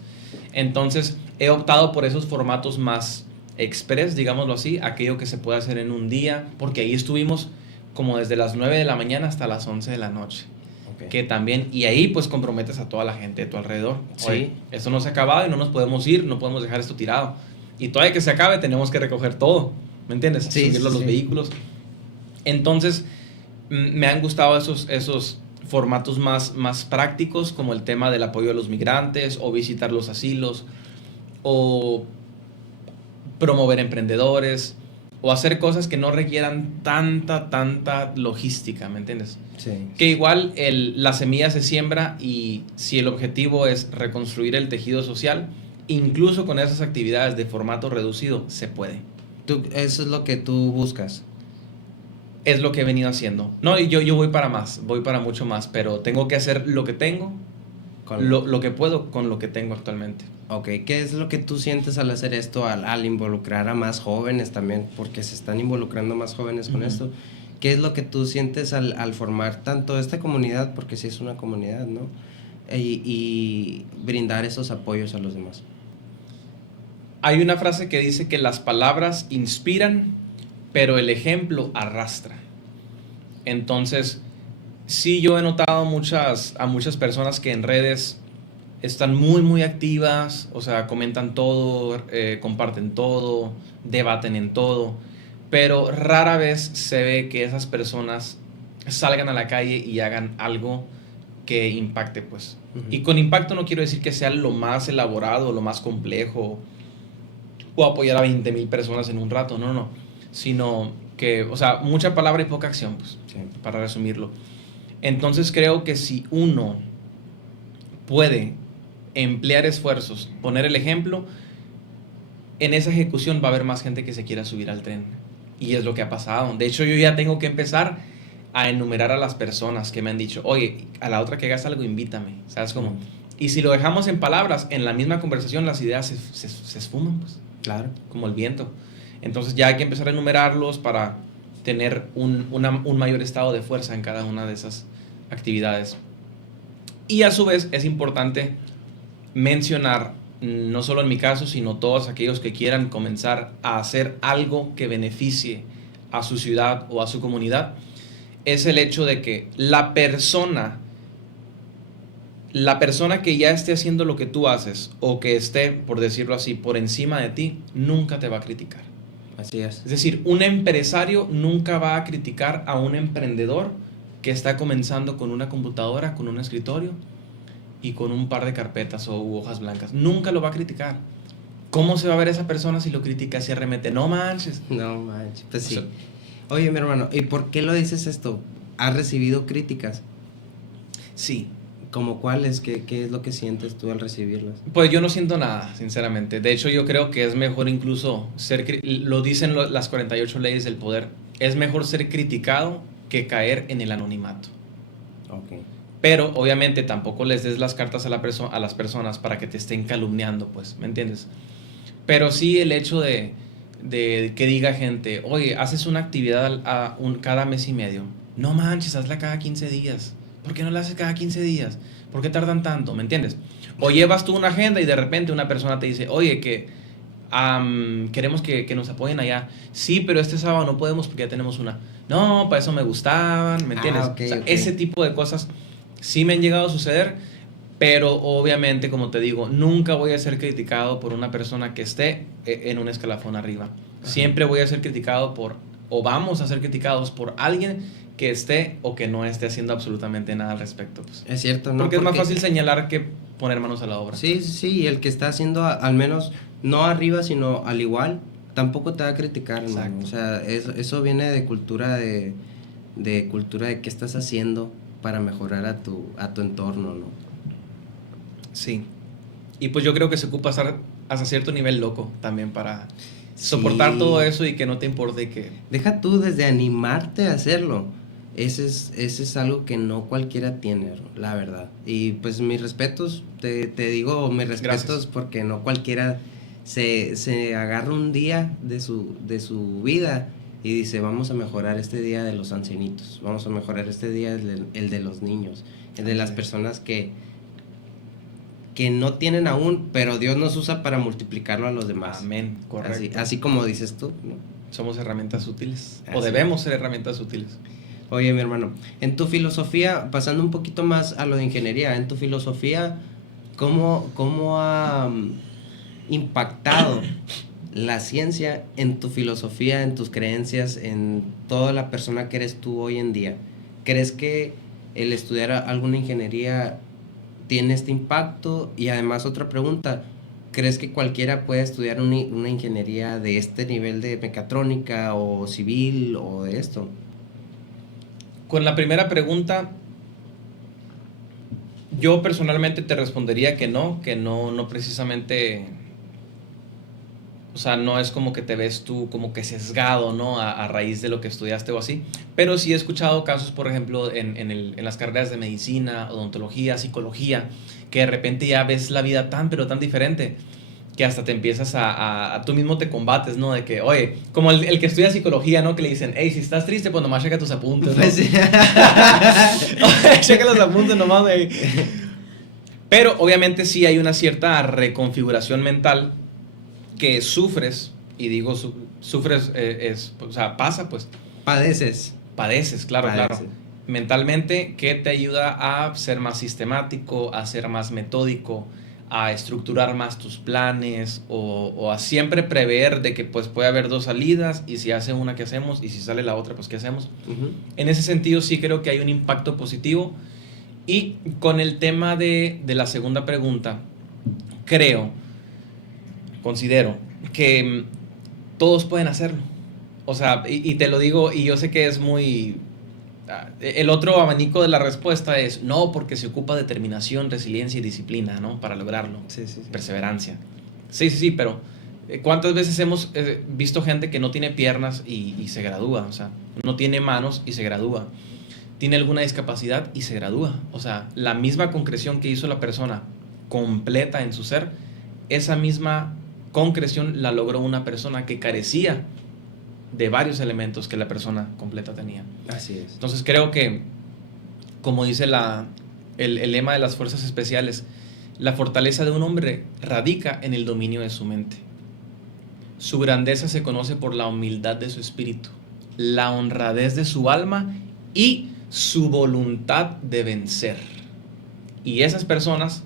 Entonces, he optado por esos formatos más express, digámoslo así, aquello que se puede hacer en un día, porque ahí estuvimos como desde las 9 de la mañana hasta las 11 de la noche. Okay. Que también, y ahí pues comprometes a toda la gente de tu alrededor. Oye, esto no se ha acabado y no nos podemos ir, no podemos dejar esto tirado. Y todavía que se acabe tenemos que recoger todo, ¿me entiendes? Subirlo a los vehículos. Entonces, me han gustado esos formatos más prácticos, como el tema del apoyo a los migrantes, o visitar los asilos, o promover emprendedores, o hacer cosas que no requieran tanta logística, ¿me entiendes? Sí. Que igual la semilla se siembra, y si el objetivo es reconstruir el tejido social, incluso con esas actividades de formato reducido, se puede. Eso es lo que tú buscas. Es lo que he venido haciendo. No, yo voy para más, voy para mucho más, pero tengo que hacer lo que tengo, lo que puedo con lo que tengo actualmente. Ok, ¿qué es lo que tú sientes al hacer esto, al involucrar a más jóvenes también? Porque se están involucrando más jóvenes con esto. ¿Qué es lo que tú sientes al formar tanto esta comunidad, porque sí es una comunidad, ¿no? Y brindar esos apoyos a los demás. Hay una frase que dice que las palabras inspiran, pero el ejemplo arrastra. Entonces, sí, yo he notado a muchas personas que en redes están muy activas, o sea, comentan todo, comparten todo, debaten en todo, pero rara vez se ve que esas personas salgan a la calle y hagan algo que impacte, pues. Y con impacto no quiero decir que sea lo más elaborado, lo más complejo, o apoyar a 20,000 personas en un rato, no, sino que, o sea, mucha palabra y poca acción, pues, para resumirlo. Entonces creo que si uno puede emplear esfuerzos, poner el ejemplo, en esa ejecución va a haber más gente que se quiera subir al tren. Y es lo que ha pasado. De hecho, yo ya tengo que empezar a enumerar a las personas que me han dicho, oye, a la otra que hagas algo, invítame, ¿sabes cómo? Y si lo dejamos en palabras, en la misma conversación, las ideas se esfuman, pues. Claro. Como el viento. Entonces ya hay que empezar a enumerarlos para tener un mayor estado de fuerza en cada una de esas actividades. Y a su vez es importante mencionar, no solo en mi caso, sino todos aquellos que quieran comenzar a hacer algo que beneficie a su ciudad o a su comunidad, es el hecho de que la persona que ya esté haciendo lo que tú haces o que esté, por decirlo así, por encima de ti, nunca te va a criticar. Así es. Es decir, un empresario nunca va a criticar a un emprendedor que está comenzando con una computadora, con un escritorio y con un par de carpetas o hojas blancas. Nunca lo va a criticar. ¿Cómo se va a ver esa persona si lo critica, si arremete? No manches. No manches, pues sí. O sea, oye, mi hermano, ¿y por qué lo dices esto? ¿Has recibido críticas? sí. ¿Cómo cuáles? ¿Qué es lo que sientes tú al recibirlas? Pues yo no siento nada, sinceramente. De hecho, yo creo que es mejor incluso lo dicen las 48 leyes del poder, es mejor ser criticado que caer en el anonimato. Ok. Pero obviamente tampoco les des las cartas a las personas para que te estén calumniando, pues, ¿me entiendes? Pero sí el hecho de que diga gente, oye, haces una actividad cada mes y medio. No manches, hazla cada 15 días. ¿Por qué no la haces cada 15 días? ¿Por qué tardan tanto? ¿Me entiendes? O llevas tú una agenda y de repente una persona te dice, oye, que queremos que nos apoyen allá. Sí, pero este sábado no podemos porque ya tenemos una. No, para eso me gustaban, ¿me entiendes? Okay, o sea, okay. Ese tipo de cosas sí me han llegado a suceder, pero obviamente, como te digo, nunca voy a ser criticado por una persona que esté en un escalafón arriba. Ajá. Siempre voy a ser criticado o vamos a ser criticados por alguien que esté o que no esté haciendo absolutamente nada al respecto. Pues. Es cierto, ¿no? Porque es más fácil señalar que poner manos a la obra. Sí, y el que está haciendo al menos, no arriba, sino al igual, tampoco te va a criticar, hermano. O sea, eso viene de cultura de cultura de qué estás haciendo para mejorar a tu entorno, ¿no? Sí. Y pues yo creo que se ocupa estar hasta cierto nivel loco también para soportar todo eso y que no te importe que... Deja tú desde animarte a hacerlo. Ese es algo que no cualquiera tiene, la verdad. Y pues mis respetos, te digo mis respetos. Gracias. Porque no cualquiera se agarra un día de su vida y dice, vamos a mejorar este día de los ancianitos, vamos a mejorar este día el de los niños, el de las personas que no tienen aún, pero Dios nos usa para multiplicarlo a los demás. Amén, correcto. Así como dices tú, ¿no? Somos herramientas útiles, o debemos ser herramientas útiles. Oye, mi hermano, en tu filosofía, pasando un poquito más a lo de ingeniería, en tu filosofía, ¿cómo ha impactado la ciencia en tu filosofía, en tus creencias, en toda la persona que eres tú hoy en día? ¿Crees que el estudiar alguna ingeniería tiene este impacto? Y además otra pregunta, ¿crees que cualquiera puede estudiar una ingeniería de este nivel de mecatrónica o civil o de esto? Con la primera pregunta, yo personalmente te respondería que no precisamente, o sea, no es como que te ves tú como que sesgado, ¿no? A raíz de lo que estudiaste o así, pero sí he escuchado casos, por ejemplo, en las carreras de medicina, odontología, psicología, que de repente ya ves la vida tan, pero tan diferente, que hasta te empiezas a tú mismo te combates, ¿no? De que, oye, como el que estudia psicología, ¿no? Que le dicen, hey, si estás triste, pues nomás checa tus apuntes, ¿no? Sí. Checa los apuntes nomás, güey. Pero obviamente sí hay una cierta reconfiguración mental que sufres, y digo sufres, o sea, pasa, pues. Padeces, claro. Mentalmente, que te ayuda a ser más sistemático, a ser más metódico, a estructurar más tus planes o a siempre prever de que pues puede haber dos salidas y si hace una, ¿qué hacemos? Y si sale la otra, pues ¿qué hacemos? Uh-huh. En ese sentido sí creo que hay un impacto positivo. Y con el tema de la segunda pregunta, considero que todos pueden hacerlo. O sea, y te lo digo, y yo sé que es muy... El otro abanico de la respuesta es no, porque se ocupa determinación, resiliencia y disciplina, ¿no? Para lograrlo. Sí. Perseverancia. Sí, pero ¿cuántas veces hemos visto gente que no tiene piernas y se gradúa? O sea, no tiene manos y se gradúa. Tiene alguna discapacidad y se gradúa. O sea, la misma concreción que hizo la persona completa en su ser, esa misma concreción la logró una persona que carecía de varios elementos que la persona completa tenía. Así es. Entonces creo que, como dice el lema de las fuerzas especiales, la fortaleza de un hombre radica en el dominio de su mente. Su grandeza se conoce por la humildad de su espíritu, la honradez de su alma y su voluntad de vencer. Y esas personas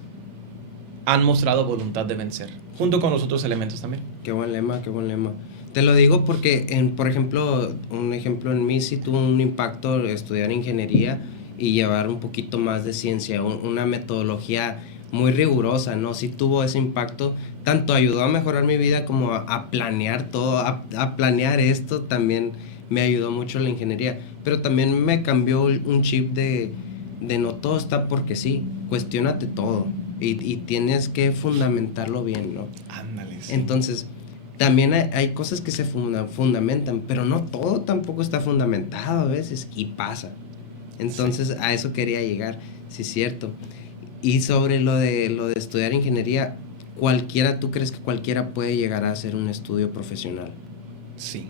han mostrado voluntad de vencer, junto con los otros elementos también. Qué buen lema, qué buen lema. Te lo digo porque, por ejemplo, un ejemplo en mí sí tuvo un impacto estudiar ingeniería y llevar un poquito más de ciencia, una metodología muy rigurosa, ¿no? Sí tuvo ese impacto, tanto ayudó a mejorar mi vida como a planear todo, a planear esto, también me ayudó mucho la ingeniería, pero también me cambió un chip de no todo está porque sí, cuestiónate todo y tienes que fundamentarlo bien, ¿no? Ándale. Sí. Entonces, también hay cosas que se fundamentan, pero no todo tampoco está fundamentado a veces y pasa. Entonces, sí, a eso quería llegar, sí es cierto. Y sobre lo de estudiar ingeniería, ¿tú crees que cualquiera puede llegar a hacer un estudio profesional? Sí.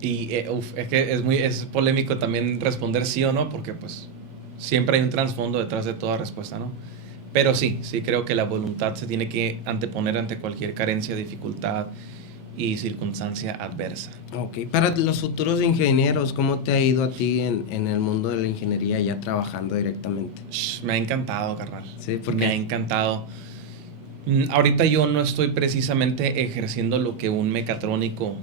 Y es que es polémico también responder sí o no, porque pues siempre hay un trasfondo detrás de toda respuesta, ¿no? Pero sí creo que la voluntad se tiene que anteponer ante cualquier carencia, dificultad y circunstancia adversa. Ok, para los futuros ingenieros, ¿cómo te ha ido a ti en el mundo de la ingeniería ya trabajando directamente? Me ha encantado, carnal. Sí, ¿por qué? Me ha encantado. Ahorita yo no estoy precisamente ejerciendo lo que un mecatrónico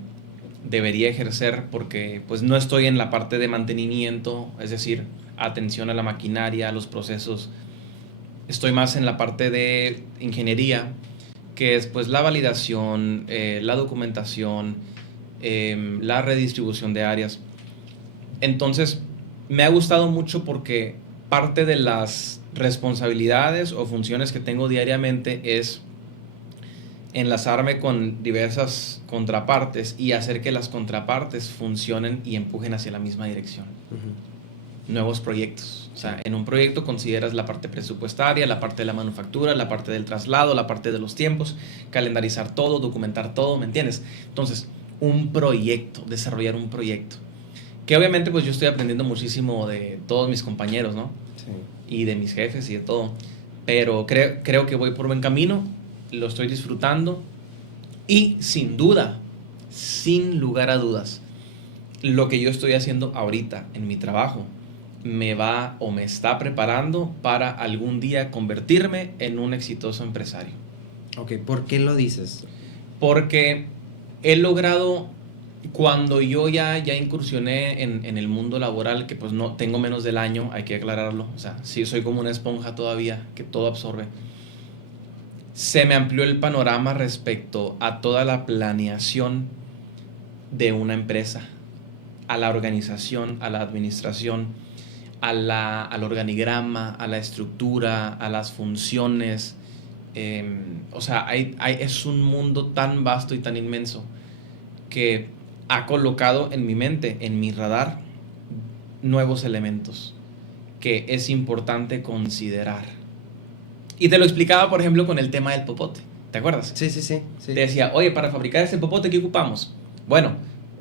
debería ejercer, porque pues no estoy en la parte de mantenimiento, es decir, atención a la maquinaria, a los procesos. Estoy más en la parte de ingeniería, que es pues la validación, la documentación, la redistribución de áreas. Entonces, me ha gustado mucho porque parte de las responsabilidades o funciones que tengo diariamente es enlazarme con diversas contrapartes y hacer que las contrapartes funcionen y empujen hacia la misma dirección. Uh-huh. Nuevos proyectos. O sea, en un proyecto consideras la parte presupuestaria, la parte de la manufactura, la parte del traslado, la parte de los tiempos, calendarizar todo, documentar todo, ¿me entiendes? Entonces, un proyecto, desarrollar un proyecto. Que obviamente pues yo estoy aprendiendo muchísimo de todos mis compañeros, ¿no? Sí. Y de mis jefes y de todo. Pero creo que voy por buen camino, lo estoy disfrutando y sin duda, sin lugar a dudas, lo que yo estoy haciendo ahorita en mi trabajo me va o me está preparando para algún día convertirme en un exitoso empresario. Ok, ¿por qué lo dices? Porque he logrado, cuando yo ya incursioné en el mundo laboral, que pues no tengo menos del año, hay que aclararlo, o sea, sí soy como una esponja todavía, que todo absorbe. Se me amplió el panorama respecto a toda la planeación de una empresa, a la organización, a la administración, al organigrama, a la estructura, a las funciones. O sea, es un mundo tan vasto y tan inmenso que ha colocado en mi mente, en mi radar, nuevos elementos que es importante considerar. Y te lo explicaba, por ejemplo, con el tema del popote. ¿Te acuerdas? Sí. Te decía, oye, para fabricar este popote, ¿qué ocupamos? Bueno,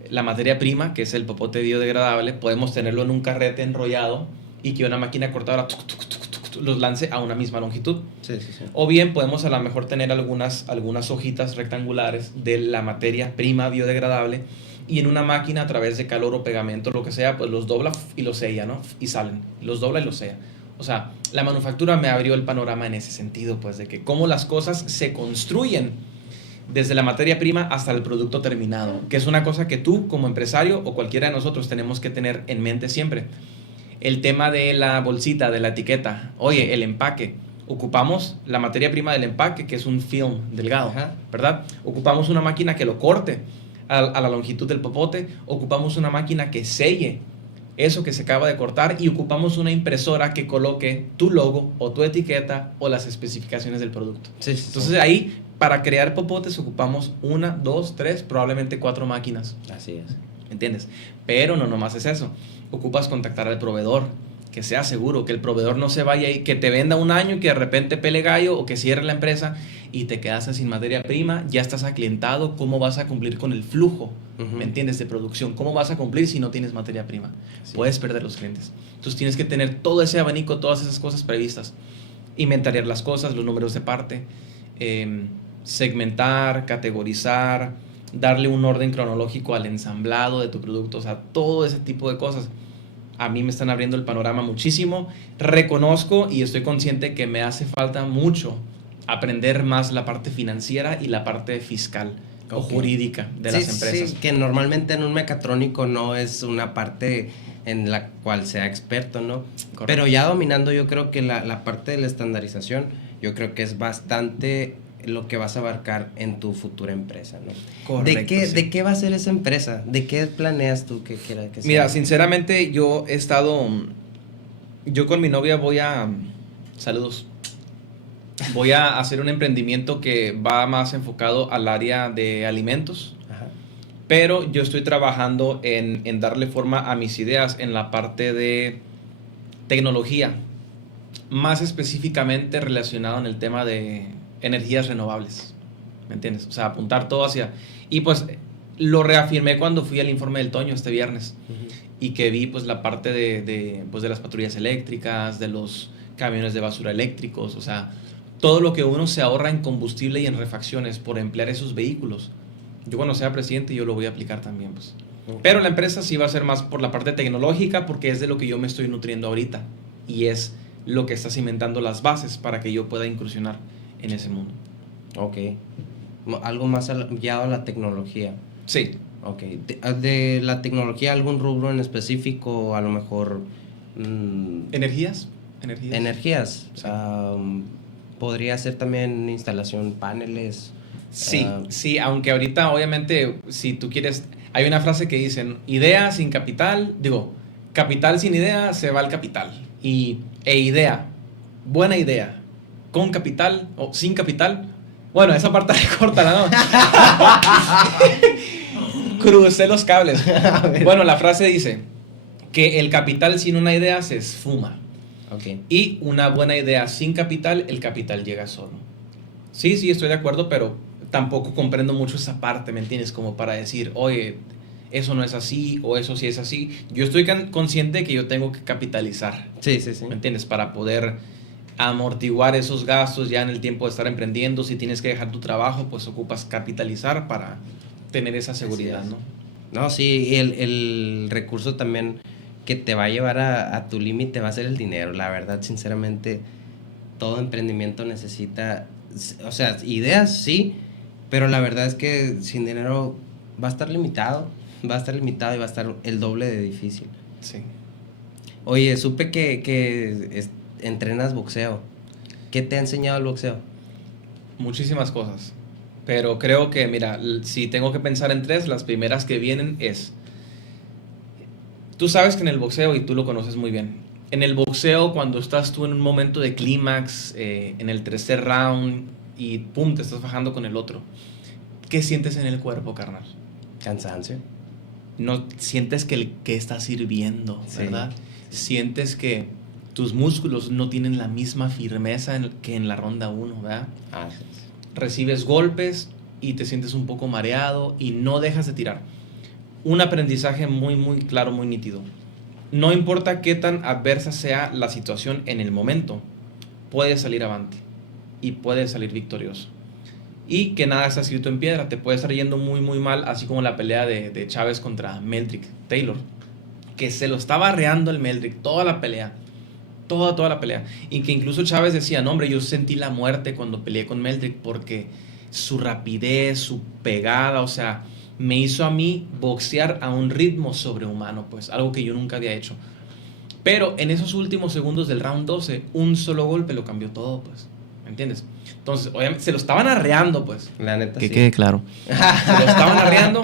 la materia prima, que es el popote biodegradable, podemos tenerlo en un carrete enrollado y que una máquina cortadora los lance a una misma longitud. Sí. O bien podemos a lo mejor tener algunas hojitas rectangulares de la materia prima biodegradable y en una máquina a través de calor o pegamento, lo que sea, pues los dobla y los sella, ¿no? Y salen. Los dobla y los sella. O sea, la manufactura me abrió el panorama en ese sentido, pues, de que cómo las cosas se construyen desde la materia prima hasta el producto terminado, que es una cosa que tú, como empresario, o cualquiera de nosotros tenemos que tener en mente siempre. El tema de la bolsita, de la etiqueta, oye, el empaque, ocupamos la materia prima del empaque, que es un film delgado, Ajá. ¿verdad? Ocupamos una máquina que lo corte a la longitud del popote, ocupamos una máquina que selle eso que se acaba de cortar y ocupamos una impresora que coloque tu logo o tu etiqueta o las especificaciones del producto. Sí. Entonces ahí, para crear popotes ocupamos 1, 2, 3, probablemente 4 máquinas. Así es. ¿Entiendes? Pero no nomás es eso. Ocupas contactar al proveedor, que sea seguro, que el proveedor no se vaya y que te venda un año y que de repente pele gallo o que cierre la empresa y te quedas sin materia prima, ya estás aclientado, ¿cómo vas a cumplir con el flujo, ¿me entiendes?, de producción? ¿Cómo vas a cumplir si no tienes materia prima? Sí. Puedes perder los clientes. Entonces tienes que tener todo ese abanico, todas esas cosas previstas. Inventariar las cosas, los números de parte, segmentar, categorizar, darle un orden cronológico al ensamblado de tu producto, o sea, todo ese tipo de cosas. A mí me están abriendo el panorama muchísimo. Reconozco y estoy consciente que me hace falta mucho aprender más la parte financiera y la parte fiscal o jurídica de las empresas. Sí, que normalmente en un mecatrónico no es una parte en la cual sea experto, ¿no? Correcto. Pero ya dominando, yo creo que la parte de la estandarización, yo creo que es bastante lo que vas a abarcar en tu futura empresa, ¿no? Correcto. ¿De qué va a ser esa empresa? ¿De qué planeas tú que sea? Mira, sinceramente yo con mi novia saludos, voy a hacer un emprendimiento que va más enfocado al área de alimentos. Ajá. Pero yo estoy trabajando en darle forma a mis ideas en la parte de tecnología, más específicamente relacionado en el tema de energías renovables, ¿me entiendes? O sea, apuntar todo hacia... Y pues lo reafirmé cuando fui al informe del Toño este viernes. Uh-huh. Y que vi pues la parte de las patrullas eléctricas, de los camiones de basura eléctricos, o sea, todo lo que uno se ahorra en combustible y en refacciones por emplear esos vehículos. Yo cuando sea presidente yo lo voy a aplicar también, pues. Uh-huh. Pero la empresa sí va a ser más por la parte tecnológica, porque es de lo que yo me estoy nutriendo ahorita y es lo que está cimentando las bases para que yo pueda incursionar en ese mundo. Ok. Algo más guiado a la tecnología. Sí. Ok. De la tecnología, ¿algún rubro en específico? A lo mejor... ¿Energías? Energías. Sí. Podría ser también instalación paneles. Sí, sí, aunque ahorita obviamente si tú quieres... Hay una frase que dicen, idea sin capital, capital sin idea se va al capital. Idea, buena idea, con capital o sin capital, bueno, esa parte córtala, ¿no? Crucé los cables. Bueno, la frase dice que el capital sin una idea se esfuma. Okay. Y una buena idea sin capital, el capital llega solo. Sí, estoy de acuerdo, pero tampoco comprendo mucho esa parte, ¿me entiendes? Como para decir, oye, eso no es así o eso sí es así. Yo estoy consciente de que yo tengo que capitalizar. Sí. ¿Me entiendes? Para poder amortiguar esos gastos ya en el tiempo de estar emprendiendo. Si tienes que dejar tu trabajo, pues ocupas capitalizar para tener esa seguridad, ¿no? No, sí, el recurso también que te va a llevar a tu límite va a ser el dinero. La verdad, sinceramente, todo emprendimiento necesita, o sea, ideas sí, pero la verdad es que sin dinero va a estar limitado y va a estar el doble de difícil. Sí. Oye, supe que entrenas boxeo. ¿Qué te ha enseñado el boxeo? Muchísimas cosas, pero creo que, mira, si tengo que pensar en tres, las primeras que vienen es... Tú sabes que en el boxeo, y tú lo conoces muy bien, en el boxeo cuando estás tú en un momento de clímax, en el tercer round, y pum, te estás bajando con el otro, ¿qué sientes en el cuerpo, carnal? Cansancio. No sientes que estás hirviendo, ¿verdad? Sí. Sientes que tus músculos no tienen la misma firmeza que en la ronda 1, ¿verdad? Sí. Recibes golpes y te sientes un poco mareado y no dejas de tirar. Un aprendizaje muy, muy claro, muy nítido. No importa qué tan adversa sea la situación en el momento, puedes salir avante y puedes salir victorioso. Y que nada está escrito en piedra, te puede estar yendo muy, muy mal, así como la pelea de Chávez contra Meldrick Taylor, que se lo estaba arreando el Meldrick toda la pelea, toda la pelea, y que incluso Chávez decía, no hombre, yo sentí la muerte cuando peleé con Meldrick porque su rapidez, su pegada, o sea, me hizo a mí boxear a un ritmo sobrehumano, pues, algo que yo nunca había hecho. Pero en esos últimos segundos del round 12, un solo golpe lo cambió todo, pues, ¿me entiendes? Entonces, obviamente, se lo estaban arreando, pues. La neta, que sí. quede claro. Se lo estaban arreando,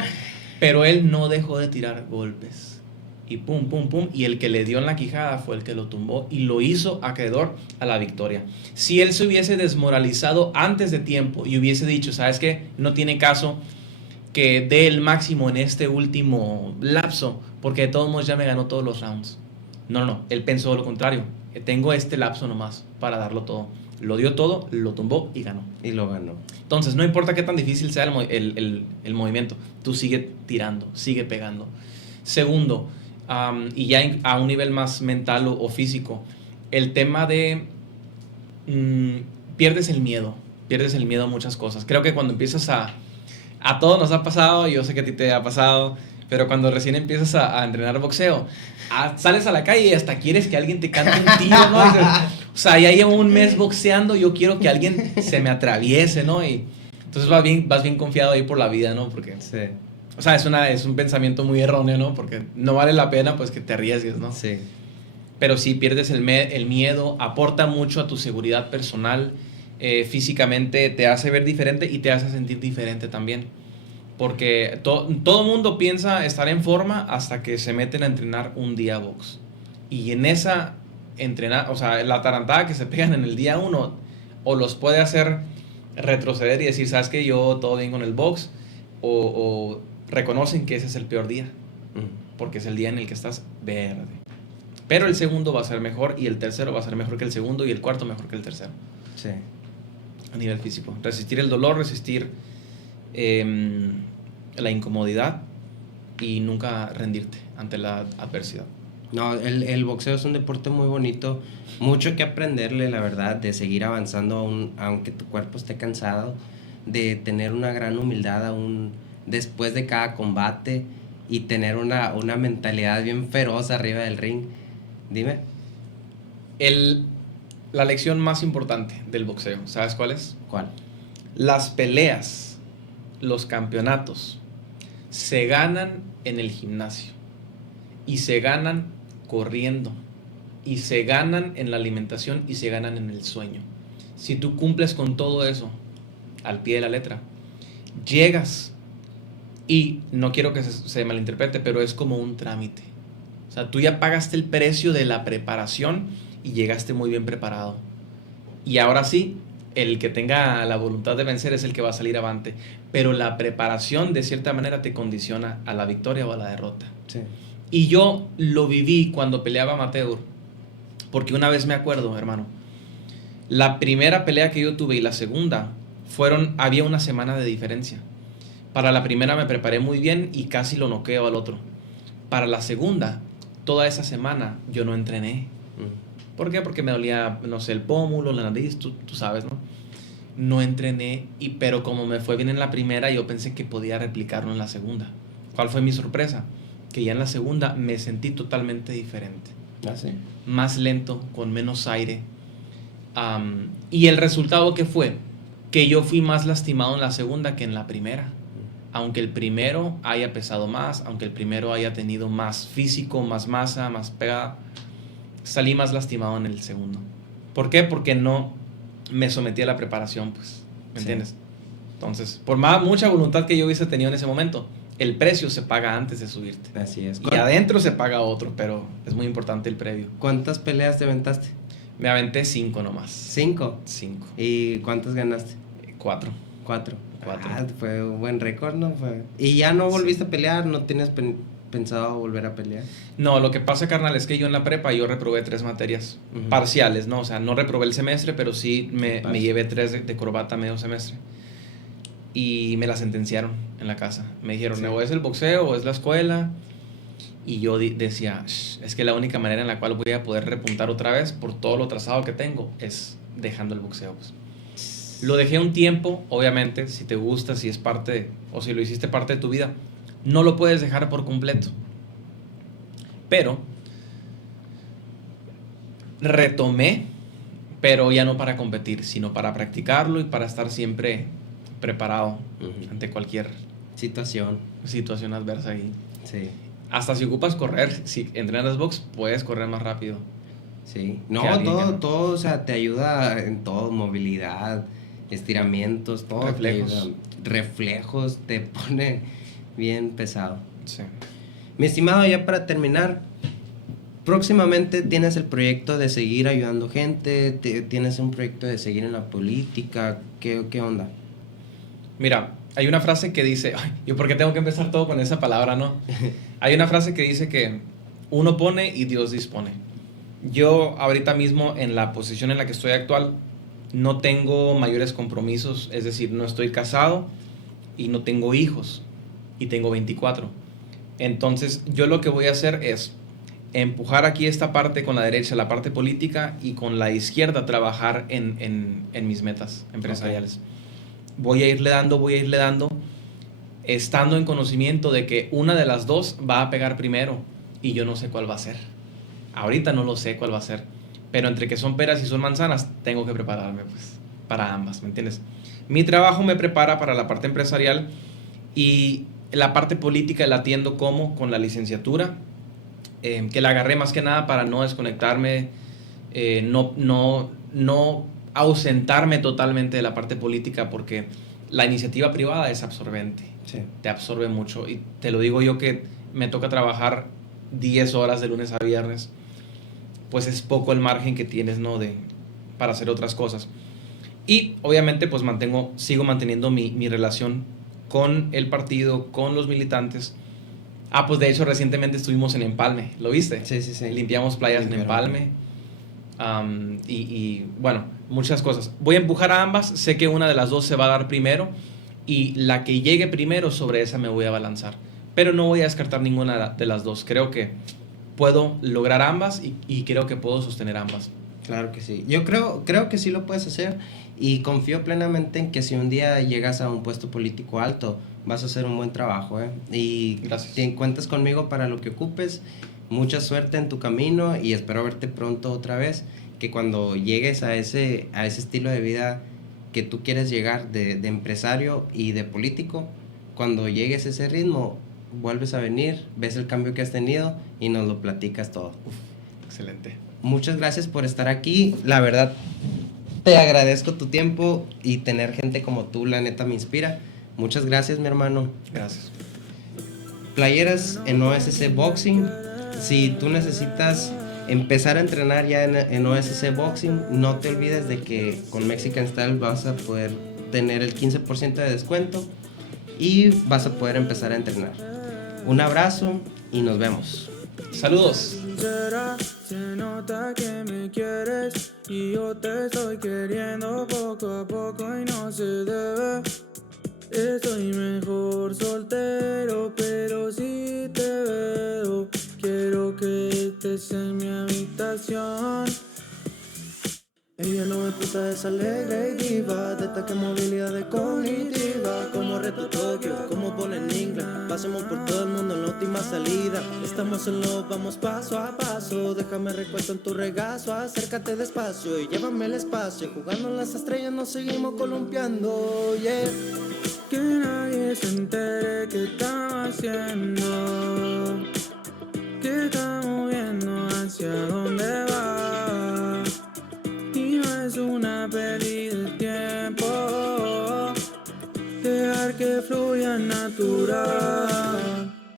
pero él no dejó de tirar golpes. Y pum, pum, pum. Y el que le dio en la quijada fue el que lo tumbó y lo hizo acreedor a la victoria. Si él se hubiese desmoralizado antes de tiempo y hubiese dicho, ¿sabes qué? No tiene caso que dé el máximo en este último lapso, porque de todos modos ya me ganó todos los rounds. No, él pensó lo contrario. Tengo este lapso nomás para darlo todo. Lo dio todo, lo tumbó y ganó. Y lo ganó. Entonces, no importa qué tan difícil sea el movimiento, tú sigue tirando, sigue pegando. Segundo, y ya a un nivel más mental o físico, el tema de pierdes el miedo a muchas cosas. Creo que cuando empiezas a todos nos ha pasado, yo sé que a ti te ha pasado, pero cuando recién empiezas a entrenar boxeo, sales a la calle y hasta quieres que alguien te cante un tiro, ¿no? Dices, o sea, ya llevo un mes boxeando, yo quiero que alguien se me atraviese, ¿no? Y entonces vas bien confiado ahí por la vida, ¿no? Porque, Sí. o sea, es un pensamiento muy erróneo, ¿no? Porque no vale la pena, pues, que te arriesgues, ¿no? Sí. Pero sí pierdes el miedo, aporta mucho a tu seguridad personal, físicamente te hace ver diferente y te hace sentir diferente también. Porque todo mundo piensa estar en forma hasta que se meten a entrenar un día box. Y en esa o sea, la tarantada que se pegan en el día 1, o los puede hacer retroceder y decir, ¿sabes qué? Yo todo bien con el box, o reconocen que ese es el peor día, porque es el día en el que estás verde. Pero el segundo va a ser mejor, y el tercero va a ser mejor que el segundo, y el cuarto mejor que el tercero. Sí. A nivel físico. Resistir el dolor, resistir la incomodidad y nunca rendirte ante la adversidad. No, el boxeo es un deporte muy bonito, mucho que aprenderle, la verdad, de seguir avanzando aunque tu cuerpo esté cansado, de tener una gran humildad aún después de cada combate y tener una mentalidad bien feroz arriba del ring. Dime. La lección más importante del boxeo, ¿sabes cuál es? ¿Cuál? Las peleas, los campeonatos, se ganan en el gimnasio, y se ganan corriendo, y se ganan en la alimentación, y se ganan en el sueño. Si tú cumples con todo eso al pie de la letra, llegas, y no quiero que se malinterprete, pero es como un trámite. O sea, tú ya pagaste el precio de la preparación y llegaste muy bien preparado. Y ahora sí, el que tenga la voluntad de vencer es el que va a salir avante. Pero la preparación, de cierta manera, te condiciona a la victoria o a la derrota. Sí. Y yo lo viví cuando peleaba amateur. Porque una vez me acuerdo, hermano, la primera pelea que yo tuve y la segunda había una semana de diferencia. Para la primera me preparé muy bien y casi lo noqueo al otro. Para la segunda, toda esa semana yo no entrené. ¿Por qué? Porque me dolía, no sé, el pómulo, la nariz, tú sabes, ¿no? No entrené, pero como me fue bien en la primera, yo pensé que podía replicarlo en la segunda. ¿Cuál fue mi sorpresa? Que ya en la segunda me sentí totalmente diferente. ¿Ah, sí? Más lento, con menos aire. Y el resultado que fue que yo fui más lastimado en la segunda que en la primera. Aunque el primero haya pesado más, aunque el primero haya tenido más físico, más masa, más pegada, salí más lastimado en el segundo. ¿Por qué? Porque no me sometí a la preparación, pues, ¿me entiendes? Entonces, por mucha voluntad que yo hubiese tenido en ese momento, el precio se paga antes de subirte. Así es. Y adentro se paga otro, pero es muy importante el previo. ¿Cuántas peleas te aventaste? Me aventé 5 nomás. ¿5? 5. ¿Y cuántas ganaste? 4. 4. 4. Fue un buen récord, ¿no? ¿Y ya no volviste a pelear? ¿No tienes pensado volver a pelear? No, lo que pasa, carnal, es que yo en la prepa yo reprobé 3 materias parciales, ¿no? O sea, no reprobé el semestre, pero sí me llevé 3 de corbata medio semestre. Y me la sentenciaron en la casa. Me dijeron, o es el boxeo o es la escuela. Y yo decía, es que la única manera en la cual voy a poder repuntar otra vez por todo lo trazado que tengo es dejando el boxeo, pues. Lo dejé un tiempo, obviamente, si te gusta, si es parte, o si lo hiciste parte de tu vida, no lo puedes dejar por completo. Pero retomé, pero ya no para competir, sino para practicarlo y para estar siempre preparado ante cualquier situación adversa. Y sí. hasta si ocupas correr, si entrenas box, puedes correr más rápido. Sí. No, todo, o sea, te ayuda en todo, movilidad, estiramientos, todo. Reflejos, te pone bien pesado. Sí. Mi estimado, ya para terminar, próximamente tienes el proyecto de seguir ayudando gente, tienes un proyecto de seguir en la política, ¿qué onda? Mira, hay una frase que dice, ¿yo por qué tengo que empezar todo con esa palabra, no? Hay una frase que dice que uno pone y Dios dispone. Yo ahorita mismo en la posición en la que estoy actual no tengo mayores compromisos, es decir, no estoy casado y no tengo hijos y tengo 24. Entonces yo lo que voy a hacer es empujar aquí esta parte con la derecha, la parte política, y con la izquierda trabajar en mis metas empresariales. Okay. Voy a irle dando, estando en conocimiento de que una de las dos va a pegar primero y yo no sé cuál va a ser. Ahorita no lo sé cuál va a ser, pero entre que son peras y son manzanas, tengo que prepararme pues para ambas, ¿me entiendes? Mi trabajo me prepara para la parte empresarial y la parte política la atiendo con la licenciatura, que la agarré más que nada para no desconectarme, no ausentarme totalmente de la parte política, porque la iniciativa privada es absorbente, sí. Te absorbe mucho, y te lo digo yo que me toca trabajar 10 horas de lunes a viernes, pues es poco el margen que tienes, ¿no? Para hacer otras cosas. Y obviamente pues sigo manteniendo mi relación con el partido, con los militantes. Pues de hecho recientemente estuvimos en Empalme, ¿lo viste? Sí, sí, sí. Limpiamos playas en Empalme. Y bueno, muchas cosas. Voy a empujar a ambas, sé que una de las dos se va a dar primero y la que llegue primero, sobre esa me voy a abalanzar. Pero no voy a descartar ninguna de las dos. Creo que puedo lograr ambas y creo que puedo sostener ambas. Claro que sí. Yo creo que sí lo puedes hacer, y confío plenamente en que si un día llegas a un puesto político alto, vas a hacer un buen trabajo, ¿eh? Y gracias. Cuentas conmigo para lo que ocupes. Mucha suerte en tu camino y espero verte pronto otra vez, que cuando llegues a ese estilo de vida que tú quieres llegar, de empresario y de político, cuando llegues a ese ritmo, vuelves a venir, ves el cambio que has tenido y nos lo platicas todo. Excelente. Muchas gracias por estar aquí. La verdad, te agradezco tu tiempo, y tener gente como tú, la neta, me inspira. Muchas gracias, mi hermano. Gracias. Playeras en OSC Boxing. Si tú necesitas empezar a entrenar ya en OSC Boxing, no te olvides de que con Mexican Style vas a poder tener el 15% de descuento y vas a poder empezar a entrenar. Un abrazo y nos vemos. Saludos. Se nota que me quieres y yo te estoy queriendo poco a poco y no se debe. Estoy mejor soltero, pero si te veo, quiero que estés en mi habitación. Ella no es puta, es alegre y diva, destaca movilidad de cognitiva, como reto Tokio, como pone en inglés. Pasemos por todo el mundo en la última salida. Estamos en love, vamos paso a paso. Déjame recuesto en tu regazo, acércate despacio y llévame al espacio. Jugando en las estrellas nos seguimos columpiando, yeah. Que nadie se entere que estamos haciendo, que estamos viendo hacia dónde va. Y no es una pérdida de tiempo, dejar que fluya natural.